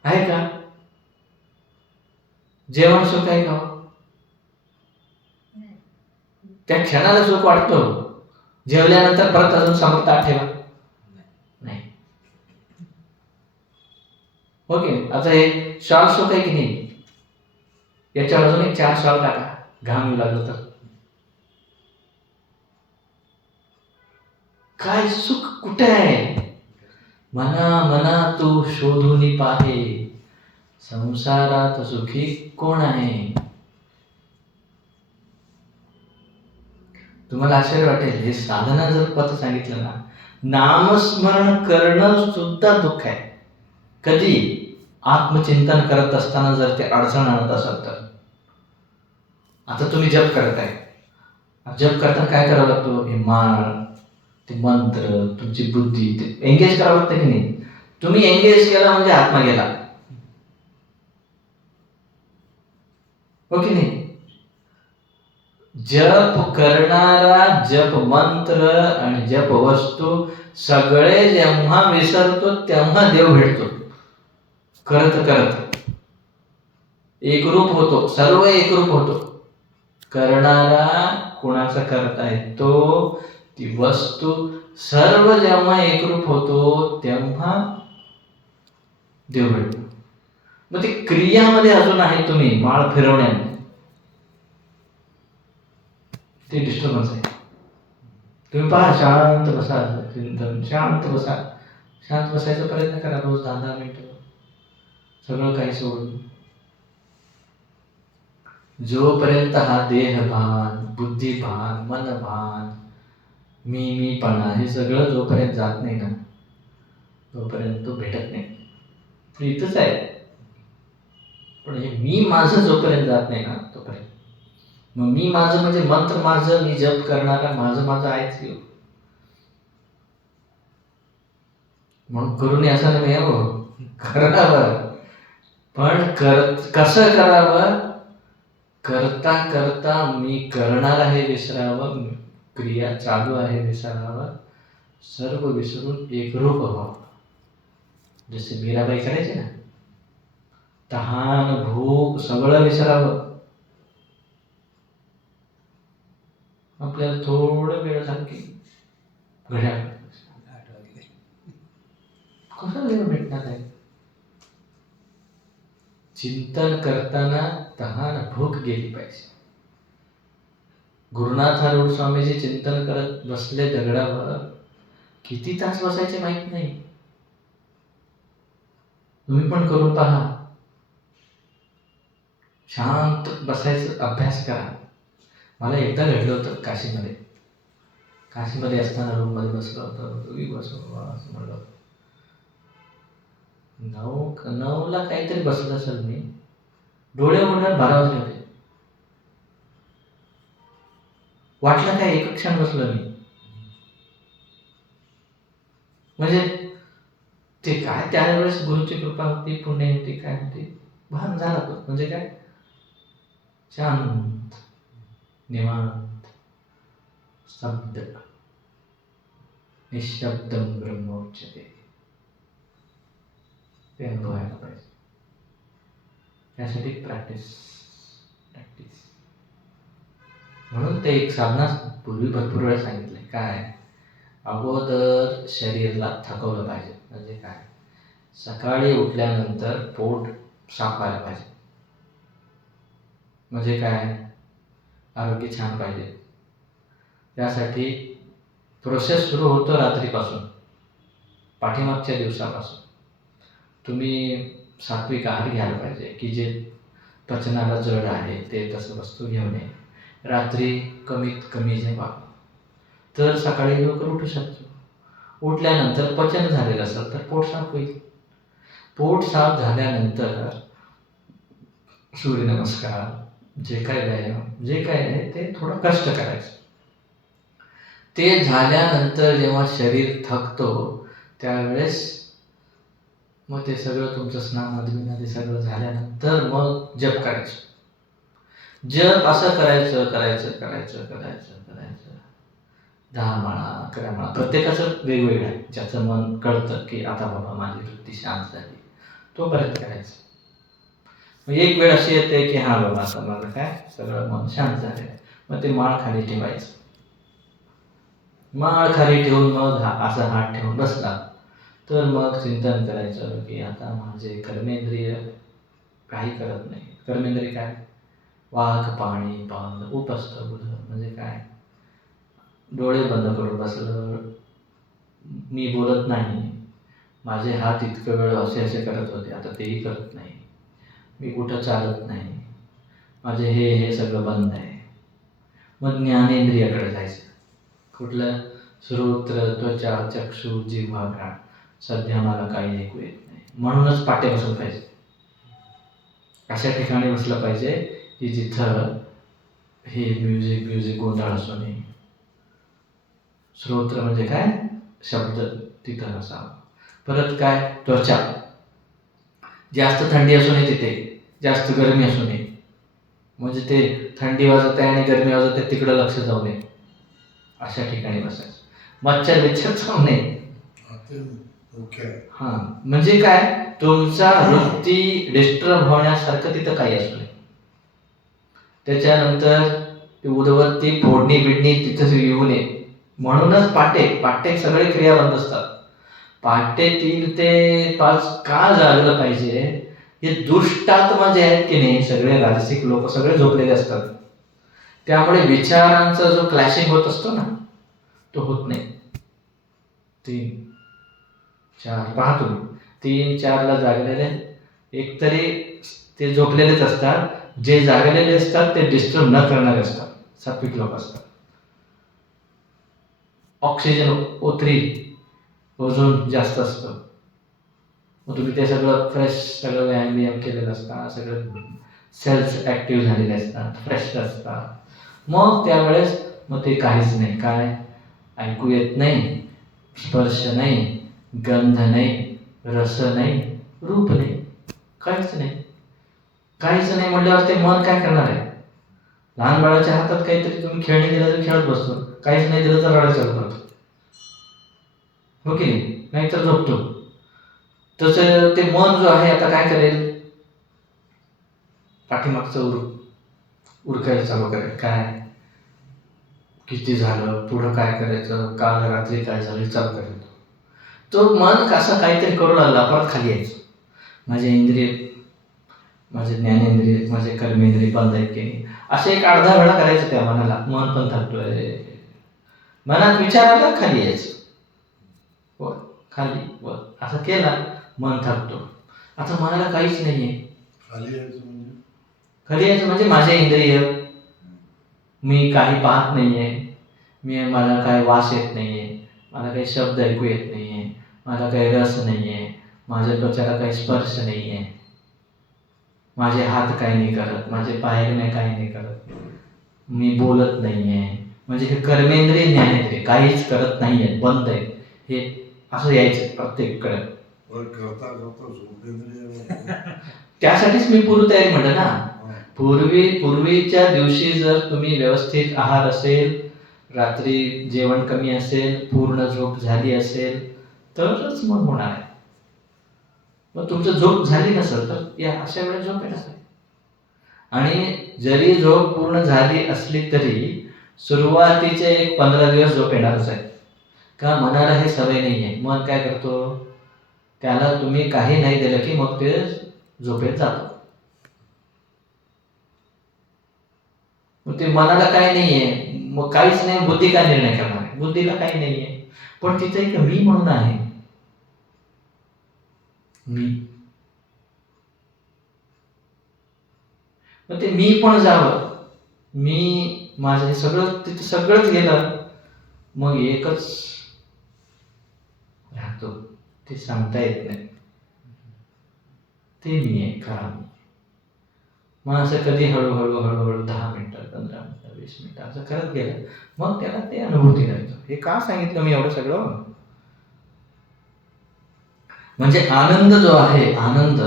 आहे का? जेवण सुख आहे का? त्या क्षणाला सुख वाटतो, जेवल्यानंतर परत अजून समोर ताट ठेवा नाही. ओके, आता हे शॉल सुख आहे की नाही? याच्यावर अजून एक 4 शॉल टाका, घाम येऊ लागलं तर. काय सुख कुठे आहे? मना मना तू शोधून पाहे, संसारात सुखी कोण आहे? तुम्हाला आश्चर्य वाटेल, हे साधना जर पद सांगितलं ना, नामस्मरण करणं सुद्धा दुःख आहे. कधी? आत्मचिंतन करत असताना जर ते अडचण आणत असेल तर. आता तुम्ही जप करताय, जप करताना काय करावं लागतो? हे माळ, ते मंत्र, तुमची बुद्धी ते एंगेज करावं लागतं की नाही? तुम्ही एंगेज केला म्हणजे आत्मा गेला, हो की नाही? जप करणारा, जप मंत्र आणि जप वस्तू सगळे जेव्हा विसरतो तेव्हा देव भेटतो. करत करत एकरूप होतो, सर्व एकरूप होतो. करणारा कुणाचा करता येतो, ती वस्तू सर्व जेव्हा एकरूप होतो तेव्हा देव भेटतो. मग ती क्रियामध्ये अजून आहे, तुम्ही माळ फिरवण्यामध्ये ते डिस्टर्बन्स आहे. तुम्ही पहा, शांत बसा, शांत बसा, शांत बसायचा प्रयत्न करा रोज 10-10 मिनिटं, सगळं काही सोडून. जोपर्यंत हा देहभान, बुद्धिभान, मनभान, मीपणा हे सगळं जोपर्यंत जात नाही ना, तोपर्यंत तो भेटत नाही. तो इथंच आहे, पण हे मी माझं जोपर्यंत जात नाही ना तोपर्यंत. मग मी माझं म्हणजे मंत्र माझं, मी जप करणारा माझं आहेच की. म्हणून करून असं नाही यावं, करावं. पण कसं करावं? करता करता मी करणार आहे विसरावं, क्रिया चालू आहे विसरावं, सर्व विसरून एकरूप व्हावं. जसे मीराबाई करायचे ना, तहान भूक सगळं विसरावं. आपल्याला थोडं वेळ झाला की घड्याळ कसं वेळ भेटणार आहे. चिंतन करताना तहान भूक गेली पाहिजे. गुरुनाथ हरवड स्वामीजी चिंतन करत बसले दगडावर, किती तास बसायचे माहित नाही. तुम्ही पण करून पहा, शांत बसायचं अभ्यास करा. मला एकदा घडलं होतं काशीमध्ये असताना रूम मध्ये बसलो होतो. तुम्ही बसो असं म्हणलं. 9ला काहीतरी बसलं असेल मी, डोळे उघडल्यावर 12 वाजले होते. वाटलं काय, एक क्षण बसलो मी. म्हणजे ते काय त्यावेळेस गुरुची कृपा होती, पुण्य होती, काय होती, भान झाला तो. म्हणजे काय, शांत निवांत स्तब्ध निशब्दं ब्रह्मोच्यते. ते अनुभवायला पाहिजे. त्यासाठी प्रॅक्टिस. म्हणून ते एक साधना पूर्वी भरपूर वेळा सांगितलंय. काय, अगोदर शरीराला थकवलं पाहिजे. म्हणजे काय, सकाळी उठल्यानंतर पोट साफ व्हायला पाहिजे. म्हणजे काय, आरोग्य छान पाहिजे. त्यासाठी प्रोसेस सुरू होतो रात्रीपासून, पाठीमागच्या दिवसापासून. तुम्ही सात्विक आहार घ्यायला पाहिजे, की जे पचनाला जड आहे ते तसं वस्तू घेऊ नये. रात्री कमीत कमी जेवा, तर सकाळी लवकर उठू शकतो. उठल्यानंतर पचन झालेलं असेल तर पोट साफ होईल. पोट साफ झाल्यानंतर सूर्यनमस्कार, जे काय व्यायाम जे काय आहे ते थोडं कष्ट करायचं. ते झाल्यानंतर जेव्हा शरीर थकतो त्यावेळेस मग ते सगळं तुमचं स्नान आधी सगळं झाल्यानंतर मग जप करायचं. जप असं करायचं 10 माळा 11 माळा, प्रत्येकाचं वेगवेगळं आहे. ज्याचं मन कळतं की आता बाबा माझी वृत्ती शांत झाली, तोपर्यंत करायचं. मग एक वेळ अशी येते की हा बाबा आता माझं काय सगळं मन शांत झालेलं आहे, मग ते माळ खाली ठेवायचं. माळ खाली ठेवून मग असा हात ठेवून बसला तर मग चिंतन करायचं की आता माझे कर्मेंद्रिय काही करत नाही. कर्मेंद्रिय काय, वाघ पाणी पान उपस्थ बुध. म्हणजे काय, डोळे बंद करून बसलं, मी बोलत नाही, माझे हात इतकं वेळ असे करत होते, आता तेही करत नाही, मी कुठं चालत नाही, माझे हे सगळं बंद आहे. मग ज्ञानेंद्रियाकडे जायचं. कुठलं, श्रोत्र त्वचा चक्षु जिव्हा घ्राण, सध्या मला काही ऐकू येत नाही. म्हणूनच पाटे बसलं पाहिजे. अशा ठिकाणी बसलं पाहिजे की जिथं हे म्युझिक गोंधळ असू नये. श्रोत्र म्हणजे काय, शब्द तिथं नसावा. परत काय, त्वचा, जास्त थंडी असू नये तिथे, जास्त गरमी असू नये. म्हणजे ते थंडी वाजत आहे आणि गरमी वाजत आहे तिकडं लक्ष जाऊ नये, अशा ठिकाणी बसायचं. मच्छर बिच्छर चावू नये. हा, म्हणजे काय, तुमचा वृत्ती डिस्टर्ब होण्यासारखं तिथं काही असू नये. त्याच्यानंतर उदबत्ती फोडणी बिडणी तिथं येऊ नये. म्हणूनच पहाटे सगळे क्रिया बंद असतात. पहाटे 3 ते 5 का जागलं पाहिजे? हे दुष्टात्मा जे आहेत की नाही, सगळे राजसिक लोक सगळे झोपलेले असतात. त्यामुळे विचारांचा जो क्लॅशिंग होत असतो ना, तो होत नाही. 3, 4 पहा तुम्ही, 3, 4ला जागलेले एकतरी ते झोपलेलेच असतात. जे जागलेले असतात ते डिस्टर्ब न करणारे असतात, सात्विक लोक असतात. ऑक्सिजन O3 ओझोन जास्त असतं. मग तुम्ही ते सगळं फ्रेश, सगळं व्यायाम केलेलं असतात, सगळं सेल्स ॲक्टिव्ह झालेले असतात, फ्रेश असतात. मग त्यावेळेस मग ते काहीच नाही, काय ऐकू येत नाही, स्पर्श नाही, गंध नाही, रस नाही, रूप नाही, काहीच नाही. काहीच नाही म्हटल्यावर ते मन काय करणार आहे? लहान बाळाच्या हातात काहीतरी तुम्ही खेळणी दिलं तर खेळत बसतो, काहीच नाही दिलं तर रडायला चालू करतो, हो की नाही? नाहीतर झोपतो. तसं ते मन जो आहे आता काय करेल? पाठीमागचं उरकायला चालू करेल. काय किती झालं, पुढं काय करायचं, काल रात्री काय झालं हे चालू करेल. तो मन कसं काहीतरी करू लागला, परत खाली यायचं. माझे इंद्रिय, माझे ज्ञानेंद्रिय, माझे कर्मेंद्रिय बंद आहेत की नाही, असे एक अर्धा वेळा करायचं त्या मनाला. मन पण थकतोय, मनात विचार आला खाली यायचं, वर खाली वर, असं केला मन थकतो. आता मनाला काहीच नाहीये, खाली यायचं म्हणजे माझे इंद्रिय, मी काही पाहत नाहीये, मला काही वास येत नाहीये, मला काही शब्द ऐकू येत नाहीये, मला काही रस नाहीये, माझ्या त्वचाला काही स्पर्श नाहीये, माझे हात काही नाही करत, माझे पाय काही नाही करत, मी बोलत नाहीये. म्हणजे हे कर्मेंद्रिय ज्ञानेंद्रिय काहीच करत नाहीये, बंद आहे. हे असं यायचं प्रत्येककडे. त्यासाठीच मी पूर्वतयारी म्हटलं ना. पूर्वीच्या दिवशी जर तुम्ही व्यवस्थित आहार असेल, रात्री जेवण कमी असेल, पूर्ण झोप झाली असेल, तरच मग होणार आहे. मग तुमचं झोप झाली नसेल तर या अशा वेळेस झोप येत असेल. आणि जरी झोप पूर्ण झाली असली तरी सुरुवातीचे एक 15 दिवस झोप येणारच आहे. का? मनाला हे सवय नाही आहे. मन काय करतो? त्याला तुम्ही काही नाही दिलं की मग ते झोपेत जातो. मग ते मनाला काय नाहीये, मग काहीच नाही, बुद्धी काय निर्णय करणार आहे? बुद्धीला काही नाहीये. पण तिथे एक मी म्हणून आहे. मी, मग ते मी पण जावं, मी माझं हे सगळं तिथे सगळंच गेलं, मग एकच राहतो, ते सांगता येत नाही. ते मी आहे, खरा मी. मग असं कधी हळूहळू 10 मिनिटं, 15 मिनिटं, 20 मिनिटं असं करत गेलं, मग त्याला ते अनुभूती लागतं. हे का सांगितलं मी एवढं सगळं? म्हणजे आनंद जो आहे, आनंद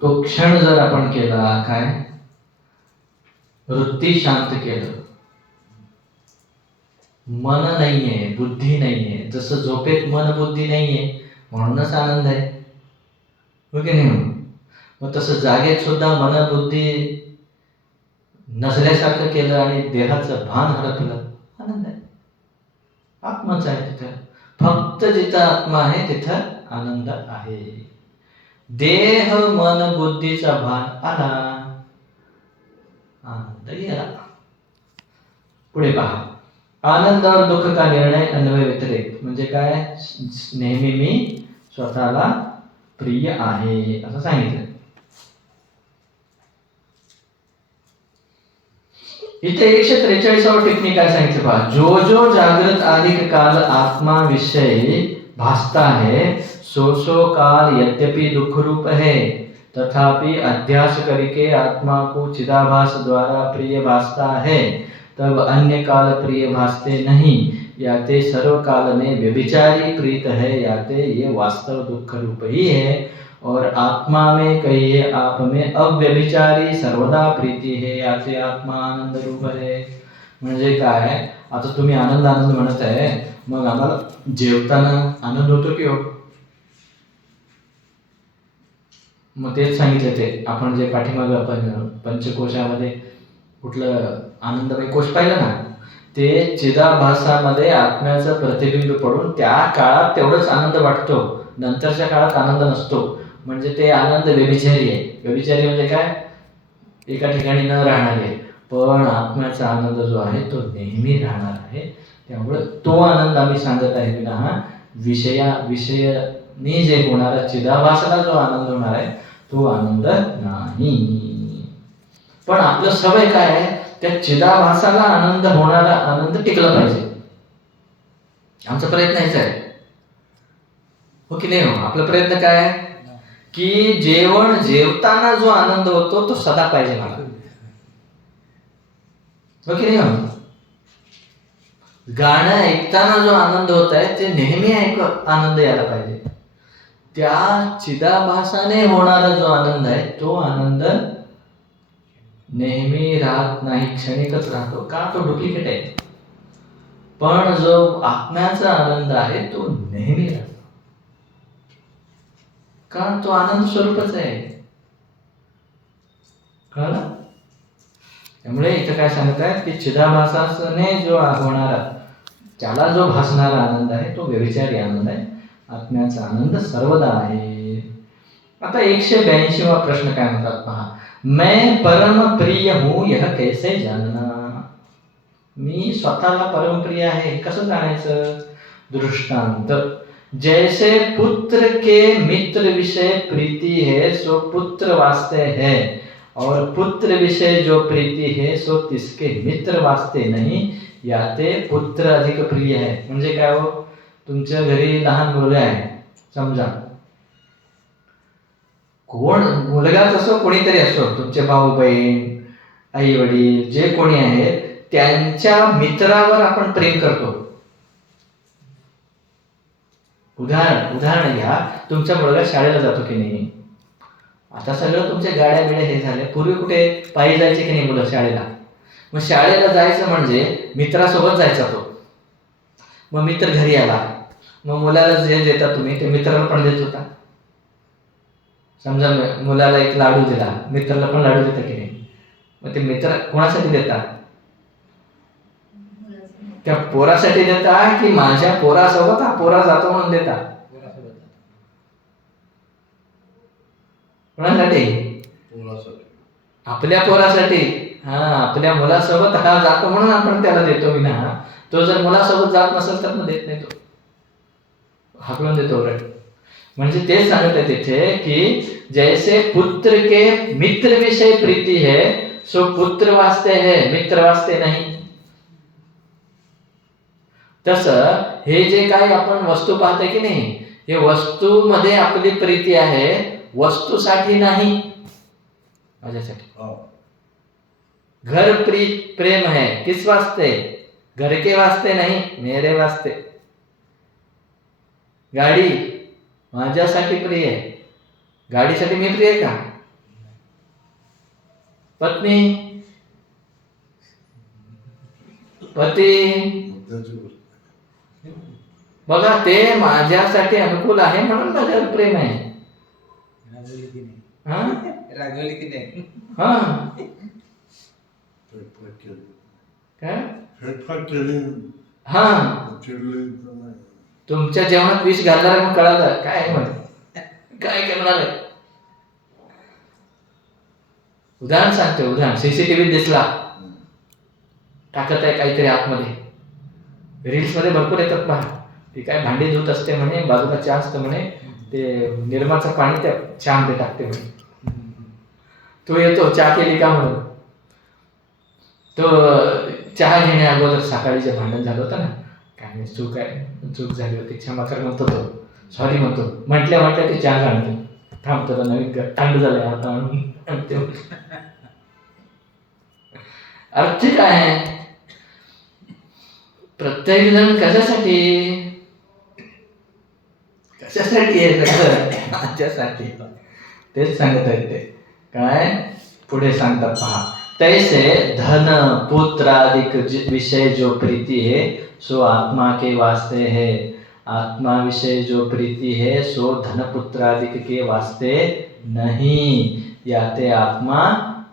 तो क्षण जर आपण केला, काय वृत्ती शांत केलं, मन नाहीये, बुद्धी नाहीये. जसं झोपेत मन बुद्धी नाहीये म्हणूनच आनंद आहे, हो की नाही? मग तसं जागेत सुद्धा मन बुद्धी नसल्यासारखं केलं आणि देहाचं भान हरपलं, आनंद आहे. आत्माच आहे तिथं. फक्त जिथं आत्मा आहे तिथं आनंद आहे. देह मन बुद्धीचा भान आला, आनंद गेला. पुढे पहा. आनंद और दुःख का निर्णय अन्वय व्यतिरेक म्हणजे काय? नेहमी मी स्वतःला प्रिय आहे असं सांगितलं. इथे 143वर टिप्पणी काय सांगितलं पहा. जो जो जागृत आदिक काल आत्मा विषय भासता है, सो काल यद्यपि दुख रूप है, तथापि अध्यास करके आत्मा को चिदाभास द्वारा प्रिय भासता है, तब अन्य काल प्रिय भासते नहीं. याते सर्व काल में व्यभिचारी प्रीत है, याते ये वास्तव दुख रूप ही है और आत्मा में कहिए आप में अव्यभिचारी सर्वदा प्रीती है, याचे आत्मा आनंद रूप आहे. म्हणजे काय, आता तुम्ही आनंद आनंद म्हणत आहे, मग आम्हाला जेवताना आनंद होतो की हो? मग तेच सांगितलं ते आपण जे पाठीमागं आपण पंचकोशामध्ये कुठलं आनंदमय कोश पाहिलं ना, ते चिदाभासामध्ये आत्म्याचं प्रतिबिंब पडून त्या काळात तेवढंच आनंद वाटतो, नंतरच्या काळात आनंद नसतो. म्हणजे ते आनंद व्यभिचारी आहे. व्यभिचारी म्हणजे काय, एका ठिकाणी न राहणारे. पण आत्म्याचा आनंद जो आहे तो नेहमी राहणार आहे. त्यामुळे तो आनंद आम्ही सांगत आहे विना हा विषयनी जे होणारा चिदाभासाला जो आनंद होणार आहे तो आनंद नाही. पण आपलं सवय काय आहे, त्या चिदाभासाला आनंद होणारा आनंद टिकला पाहिजे. आमचा प्रयत्न हेच आहे, हो की नाही हो? आपला प्रयत्न काय आहे की जेवण जेवताना जो आनंद होतो तो सदा पाहिजे मला, हो की नाही हो? गाणं ऐकताना जो आनंद होत आहे ते नेहमी आनंद यायला पाहिजे. त्या चिदाभासाने होणारा जो आनंद आहे तो आनंद नेहमी राहत नाही, क्षणिकच राहतो. का? तो डुप्लिकेट आहे. पण जो आत्म्याचा आनंद आहे तो नेहमी राहतो. का? तो आनंद स्वरूपच आहे. कळलं? त्यामुळे इथं काय सांगत आहे की चिदाभासाने जो होणारा, त्याला जो भासणारा आनंद आहे तो व्यभिचारी आनंद आहे. आत्म्याचा आनंद सर्वदा आहे. आता 182वा प्रश्न काय म्हणतात पहा. मैं परम प्रिय हूं यह कैसे जानना. मी स्वतःला परम प्रिय आहे हे कसं जाणायचं? दृष्टांत. जैसे पुत्र के मित्र विषय प्रीति है सो पुत्र वास्ते है, और पुत्र विषय जो प्रीति है सो तिसके मित्र वास्ते नहीं, याते पुत्र अधिक प्रिय है. म्हणजे काय हो, तुमच्या घरी लहान मुलगा आहे समजा, कोण मुलगाच असो कोणीतरी असो, तुमचे भाऊ बहीण आई वडील जे कोणी आहेत त्यांच्या मित्रावर आपण प्रेम करतो. उदाहरण घ्या, तुमचा मुलगा शाळेला जातो की नाही. आता सगळं तुमच्या गाड्या बिड्या हे झाले, पूर्वी कुठे पायी जायचे की नाही मुलं शाळेला. मग शाळेला जायचं म्हणजे मित्रासोबत जायचा तो. मग मित्र घरी आला, मग मुलाला जे देता तुम्ही ते मित्राला पण देत होता. समजा मुलाला एक लाडू दिला, मित्राला पण लाडू देता की नाही. मग ते मित्र कोणासाठी देता? त्या पोरासाठी देता की माझ्या पोरासोबत हा पोरा जातो म्हणून देता? कोणासाठी? आपल्या पोरासाठी. हा, आपल्या मुलासोबत हा जातो म्हणून आपण त्याला देतो. विना तो जर मुलासोबत जात नसेल तर मग देत नाही, तो हाकलून देतो ओरड. म्हणजे तेच सांगत आहे तिथे की जैसे पुत्र के मित्र विषय प्रीति है सो पुत्र वास्ते है, मित्र वास्ते नहीं. तसं हे जे काही आपण वस्तू पाहतोय की नाही, हे वस्तूमध्ये आपली प्रीती आहे, वस्तूसाठी नाही, माझ्यासाठी. घर प्रेम है किस वास्ते? घर के वास्ते नहीं, मेरे वास्ते. गाडी माझ्यासाठी प्रिय आहे, गाडीसाठी मी प्रिय आहे का? पत्नी, पती, बघा ते माझ्यासाठी अनुकूल आहे म्हणून माझ्यावर प्रेम आहे. रागवली की नाही? हा, काय? हा, तुमच्या जेवणात विष घालणार मग कळालं काय, मग काय करणार आहे? उदाहरण सांगतो, उदाहरण. सीसीटीव्ही दिसला, टाकत आहे काहीतरी आतमध्ये. रील्स मध्ये भरपूर येतात पहा. ती काय भांडी धुत असते म्हणे, बाजूला चहा असतं म्हणे, ते निर्माचं पाणी त्या चहामध्ये टाकते म्हणे. तो येतो चहा केली का म्हणून. तो चहा घेण्या अगोदर सकाळी जे भांडण झालं होतं ना, काय चूक झाली होती, क्षमा कर म्हणतो तो, सॉरी म्हणतो. म्हटल्या ते चहा सांगतो, थांबतो नवीन थंड झालंय आता म्हणून. अर्थ काय आहे? प्रत्येक जण कशासाठी? कशासाठी आहे सगळं? माझ्यासाठी. तेच सांगत आहेत ते. काय पुढे सांगतात पहा, तैसे धन पुत्र आदि विषय जो प्रीति है सो आत्मा के वास्ते है, आत्मा विषय जो प्रीति है सो धन पुत्र आदि के वास्ते नहीं, याते आत्मा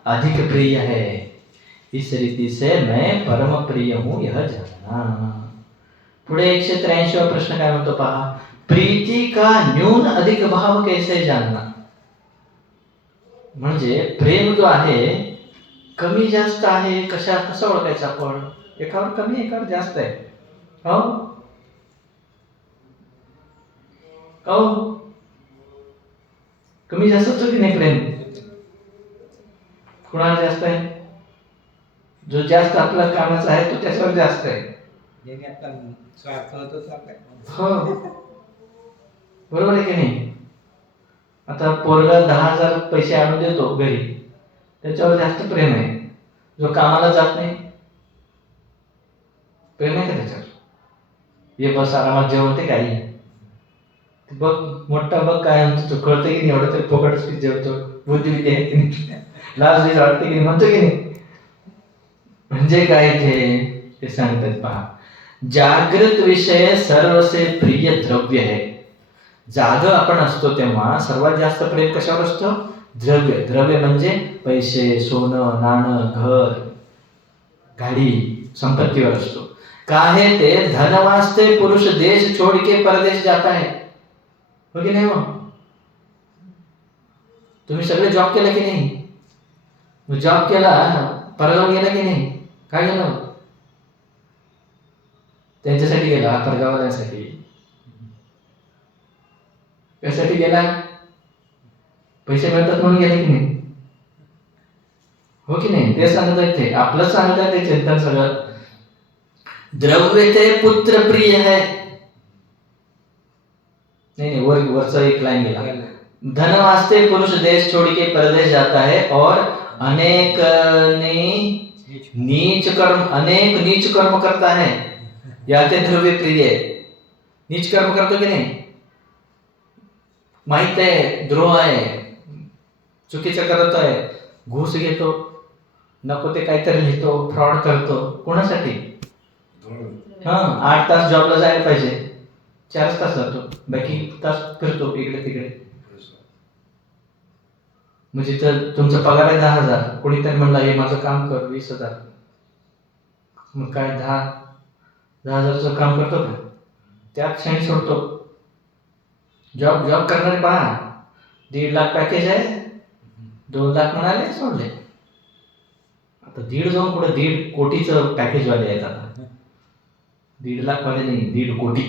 अधिक प्रिय है, इस रीति से मैं परम प्रिय हूं यह जानना. पुढे 183 प्रश्न काय म्हणतो पहा, प्रीति का न्यून अधिक भाव कैसे जानना. म्हणजे प्रेम जो आहे कमी जास्त आहे, कसं ओळखायचं आपण? एकावर कमी एकावर जास्त आहे. हो हो, कमी जास्त होतो की नाही प्रेम? कुणाला जास्त आहे? जो जास्त आपला कामाचा आहे तो त्याच्यावर जास्त आहे. ज्याने आपला स्वार्थ होतो तो आपला. हो, बरोबर आहे की नाही? आता पोरगा 10,000 पैसे आणून देतो घरी, त्याच्यावर जास्त प्रेम आहे. जो कामाला जात नाही, प्रेम आहे का त्याच्यावर? ये बस आरामात जेवते काही बघ, मोठा बघ काय म्हणतो तो, कळतं की नाही? एवढं तरी फोकटच की जेवतो, बुद्धिविद्या आहे की नाही? लाज बीज वाटते की नाही? म्हणतो की नाही? म्हणजे काय ते सांगतात पहा, जागृत विषय सर्व से प्रिय द्रव्य है. जाग आपण असतो तेव्हा सर्वात जास्त प्रेम कशावर असतं? द्रव्य. द्रव्य म्हणजे पैसे, सोनं, नाणं, घर, गाडी, संपत्तीवर असतो. काहे ते धन वास्ते पुरुष देश छोड़ के परदेश जाता है. हो की नाही? मग तुम्ही सगळे जॉब केला की नाही? मग जॉब केला, परगाव गेला की नाही? काय गेला? त्यांच्यासाठी गेला, परगावाल्यांसाठी. कशासाठी गेला? पैसे मिळतात म्हणून गेले की नाही? हो की नाही? ते सांगत आहेत ते, आपलंच सांगत आहे ते चिंतन सगळं. द्रव्य ते पुत्र प्रिय है. नहीं वरचा एक लाइन गेला. धन वास्ते पुरुष देश छोड़ के परदेश जाता है और अनेक नीच कर्म करता है, याते द्रव्य प्रिय है. नीच कर्म करतो की नाही? माहित आहे द्रोह आहे, चुकीचं करत आहे, घूस घेतो, नको ते काहीतरी लिहितो, फ्रॉड करतो. कोणासाठी? 8 तास जॉबला जायला पाहिजे, 4 तास जातो, बाकी तास फिरतो इकडे तिकडे. म्हणजे तर तुमचा पगार आहे 10,000, कोणीतरी म्हणला हे माझं काम कर 20,000, मग काय 10,000चं काम करतो का? त्याच क्षणी सोडतो. जॉब करणारे पहा, 1.5 लाख पॅकेज आहे, 2 लाख म्हणाले, सोडले. आता 1.5 जाऊन पुढे 1.5 कोटीचं पॅकेज वाले आहेत. आता 1.5 लाख वाले नाही, 1.5 कोटी.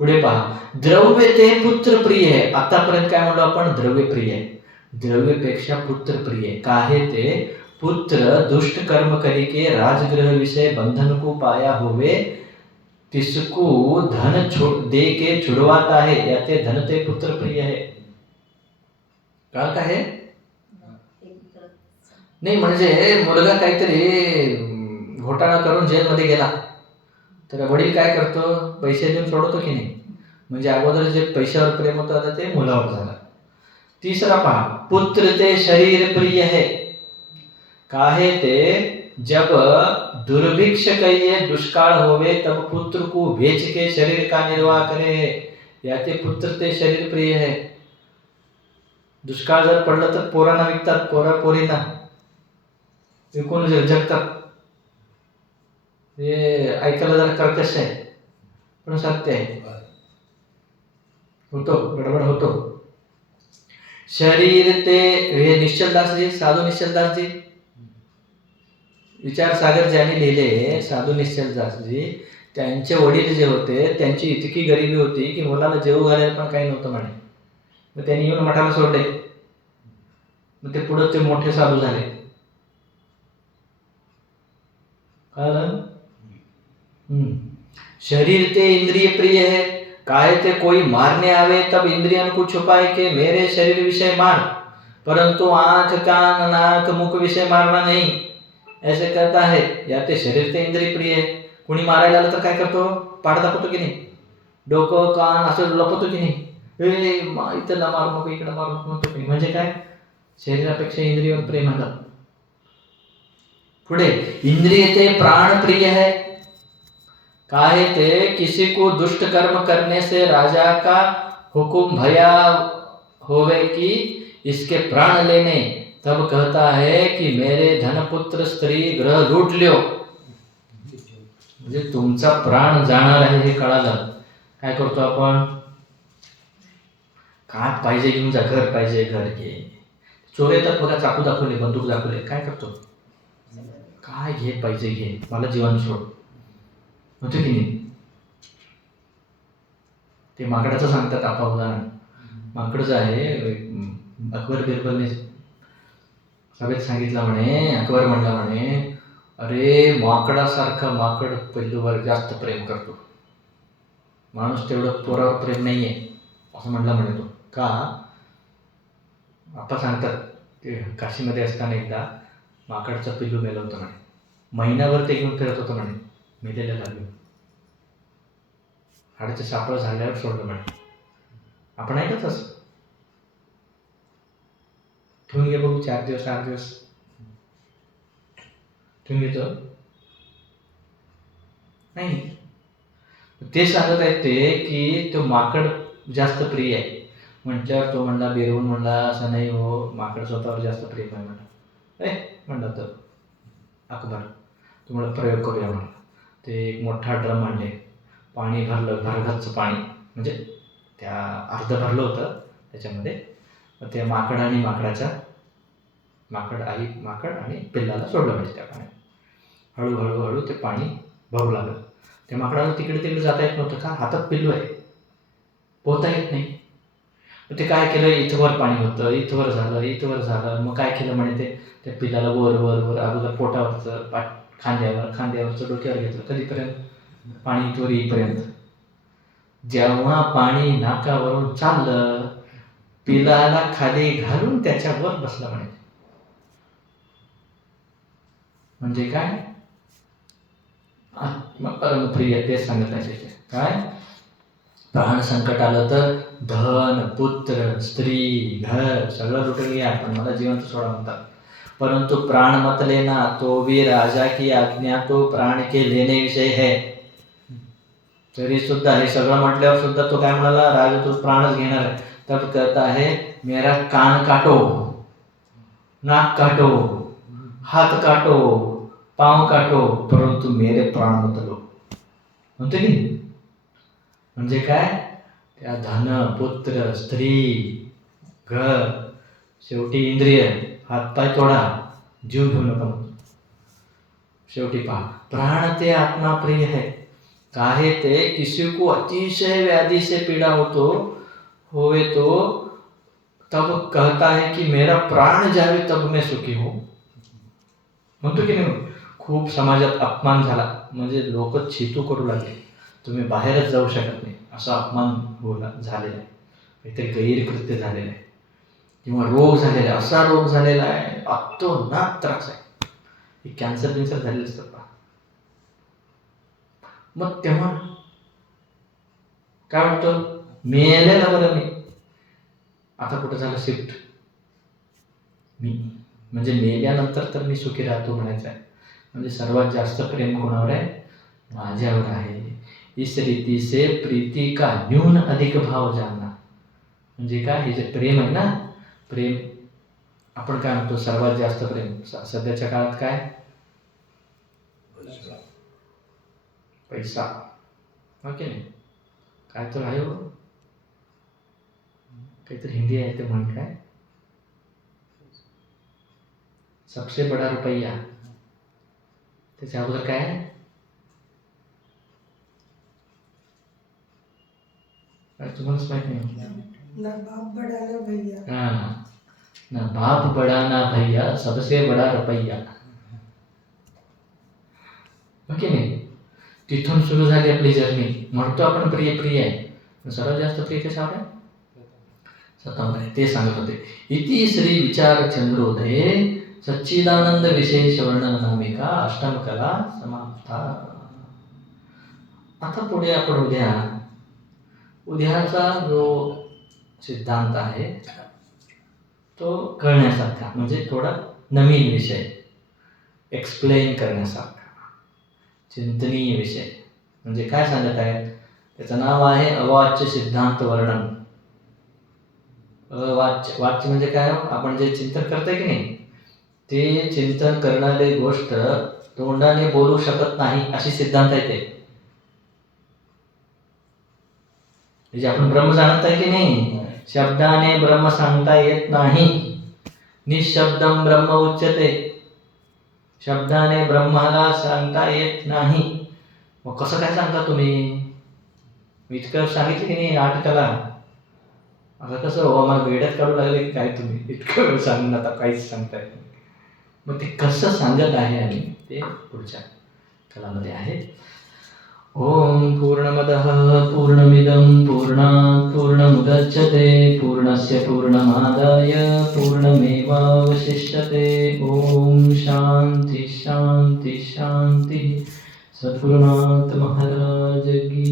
पुढे पहा, द्रव्य ते पुत्र प्रिय आहे. आतापर्यंत काय म्हणलो आपण? द्रव्य प्रिय आहे. द्रव्यपेक्षा पुत्र प्रिय है. काहे ते पुत्र दुष्ट कर्म करके राजगृह विषय बंधन को पाया होवे, तिसको धन दे के छुड़वाता है, याते धन ते पुत्र प्रिय है. काय आहे? नाही म्हणजे मुलगा काहीतरी घोटाळा करून जेलमध्ये गेला तर वडील काय करतो? पैसे देऊन सोडवतो की नाही? म्हणजे अगोदर जे पैशावर प्रेम होतं आता ते मुलावर झालं. तीसरा पहा, पुत्र ते शरीर प्रिय है. काहे ते जब दुर्भिक्ष कहिए दुष्काल होवे तब पुत्र को बेच के शरीर का निर्वाह करे, याते पुत्र ते शरीर प्रिय है. दुष्काळ जर पडलं तर पोरांना विकतात, पोरींना विकून जगतात. हे ऐकायला जरा कर्कश आहे पण सत्य आहे. होतो, गडबड होतो. शरीर ते हे निश्चलदासजी, साधू निश्चलदासजी, विचार सागर ज्यांनी लिहिले, साधू निश्चलदासजी, त्यांचे वडील जे होते त्यांची इतकी गरिबी होती की मुलाला जेवू घालायला पण काही नव्हतं म्हणे. मग त्यांनी येऊन मठाला सोडले. मग ते पुढे ते मोठे साधू झाले. कळलं? शरीर ते इंद्रिय प्रिय है. काहे ते कोई मारने आवे तब इंद्रियन को छुपाए के मेरे शरीर विषय मार, परंतु आंख कान नाक मुख विषय मारना नहीं, ऐसे कहता है, या ते शरीर ते इंद्रिय प्रिय है. कोणी मारायला आलं तर काय करतो? पाठ दाखवतो की नाही? डोकं कान असं लपवतो की नाही, इथं मारू नको, इकडं मारू नको म्हणतो की नाही. म्हणजे काय, शरीरापेक्षा इंद्रियावर प्रेम आहे. पुढे इंद्रिय ते प्राण प्रिय है, काहे ते किसी को दुष्ट कर्म करने से राजा का हुकुम भया होवे कि इसके प्राण लेने, तब कहता है कि मेरे धन पुत्र स्त्री ग्रह लूट लियो. म्हणजे तुमचा प्राण जाणार आहे हे कळालं, काय करतो आपण, काय पाहिजे घेऊन जा, घर पाहिजे घर घे. चोर येतात बघा, चाकू दाखवले, बंदूक दाखवले, काय करतो, काय घे पाहिजे घे, मला जीवन सोड होते की नाही. ते माकडाचं सांगतात आपा उदाहरण. माकडच आहे, अकबर बिरबलने सगळ्यात सांगितलं म्हणे, अकबर म्हणला म्हणे, अरे माकडासारखं माकड पिल्लूवर जास्त प्रेम करतो, माणूस तेवढं पोरावर प्रेम नाहीये असं म्हणला म्हणे तो. का, आपा सांगतात ते काशीमध्ये असताना एकदा माकडचं पिल्लू मेलं होतं म्हणे, महिनाभर ते घेऊन फिरत होतं म्हणे, मेलेलं लागलं, हाडाचं सापळं झाल्यावर सोडलं म्हणे. आपण ऐकत असं ठेवून घे बघू, 4 दिवस 8 दिवस ठेवून घेतो नाही. ते सांगत आहेत ते की तो माकड जास्त प्रिय आहे म्हटल्यावर तो म्हणला, बिरवून म्हणला, असं नाही हो, माकड स्वतःवर जास्त प्रेम आहे म्हणला. म्हणला तर अकबर, तुम्हाला प्रयोग करूया म्हणला. ते एक मोठा ड्रम आणले, पाणी भरलं, भरगच्च पाणी, म्हणजे त्या अर्ध भरलं होतं त्याच्यामध्ये. त्या माकड आणि माकड आणि पिल्लाला सोडलं म्हणजे त्या पाण्यात. हळूहळू ते पाणी भरू लागलं. त्या माकडाला तिकडे जाता येत नव्हतं, का, हातात पिल्लू आहे, पोहता येत नाही. ते काय केलं, इथवर पाणी होतं, इथवर झालं. मग काय केलं म्हणे, ते त्या पिल्लाला वर अगोदर पोटावरचं, खांद्यावरचं, डोक्यावर घेतलं. कधीपर्यंत, पाणी इथवर येईपर्यंत. जेव्हा पाणी नाकावरून चाललं, पिलाला खाली घालून त्याच्यावर बसला म्हणे. म्हणजे काय, परमप्रिय. तेच सांगत आहे काय, प्राण संकट आलं तर धन पुत्र स्त्री घर सगळं लुटून घ्या, पण मला जिवंत सोडा म्हणतात. परंतु प्राण मत लेना, तो भी राजा की आज्ञा तो प्राण के लेने विषय है. तरी सुद्धा हे सगळं म्हटल्यावर सुद्धा तो काय म्हणाला, राजा तो प्राणच घेणार आहे. तब कहता है मेरा कान काटो, नाक काटो, हात काटो, पांव काटो, परंतु मेरे प्राण मत लो. म्हणते की, म्हणजे काय, त्या धन पुत्र स्त्री घर, शेवटी इंद्रिय, हातपाय तोडा, जीव घेऊ नका म्हणतो. शेवटी पहा, प्राण ते आत्मा प्रिय है, काहे ते किसी को अतिशय व्याधि से पीड़ा होवे तो तब कहता है कि मेरा प्राण जावे तब मैं सुखी हूं. म्हणतो की नाही, खूप समाजात अपमान झाला, म्हणजे लोक छितू करू लागले, तुम्ही बाहेरच जाऊ शकत नाही, असा अपमान झालेला आहे, काहीतरी गैरकृत्य झालेलं आहे, किंवा रोग झालेला आहे, असा रोग झालेला आहे, अतोनात त्रास आहे, कॅन्सर झालेलं असतं पहा. मग तेव्हा काय वाटतं, मेलेला बरं मी, आता कुठं झालं शिफ्ट, मी म्हणजे मेल्यानंतर तर मी सुखी राहतो म्हणायचं आहे. म्हणजे सर्वात जास्त प्रेम कोणावर आहे, माझ्यावर आहे. इस रीती से प्रीति का न्यून अधिक भाव जानना. म्हणजे काय, हे जे प्रेम आहे ना, प्रेम आपण काय म्हणतो, सर्वात जास्त प्रेम सध्याच्या काळात काय, पैसा, ओके नाही, काय तर आहे हो, काहीतरी हिंदी आहे ते म्हण, काय, सबसे बडा रुपया, त्याच्या अगोदर काय आहे, तुम्हालाच माहित नाही, ना बाप बड़ा ना भैया. हाँ, ना बाप बड़ा ना भैया, सबसे बड़ा रुपया. ओके नाही, तिथून सुरू झाली आपली जर्नी. म्हणतो आपण प्रिय प्रिय आहे, सर्वात जास्त प्रिय कशावर आहे, स्वतःवर आहे. ते सांगत होते, इति श्री विचार चंद्रोदये सच्चिदानंद विशेष वर्णन नामिका अष्टम कला समाप्ता. आता पुढे आपण उद्या उद्याचा जो सिद्धांत आहे तो कळण्यासारखा, म्हणजे थोडा नवीन विषय एक्सप्लेन करण्यासारखा, चिंतनीय विषय. म्हणजे काय सांगत आहेत, त्याचं नाव आहे अवाच्य सिद्धांत वर्णन. वाच्य म्हणजे काय, आपण जे चिंतन करतोय की नाही, ते चिंतन करणारी गोष्ट तोंडाने बोलू शकत नाही अशी सिद्धांत आहे ते. म्हणजे आपण ब्रह्म जाणत आहे की नाही, शब्दाने ब्रह्म सांगता येत नाही. निशब्दम ब्रह्म उच्यते, शब्दाने ब्रह्माला सांगता येत नाही. मग कसं काय सांगता तुम्ही? मी इतकं सांगितलं की नाही नाटकाला, आता कसं हो मला वेड्यात काढू लागले की काय तुम्ही, इतकं वेळ सांगून आता काहीच सांगताय. मग ते कसं सांगत आहे आणि ते पुढच्या कलामध्ये आहे. ओम पूर्णमदः पूर्णमिदं पूर्णात् पूर्णमुदच्यते पूर्णस्य पूर्णमादाय पूर्णमेवावशिष्यते. ओम शांती शांती शांती. सद्गुरुनाथ महाराज की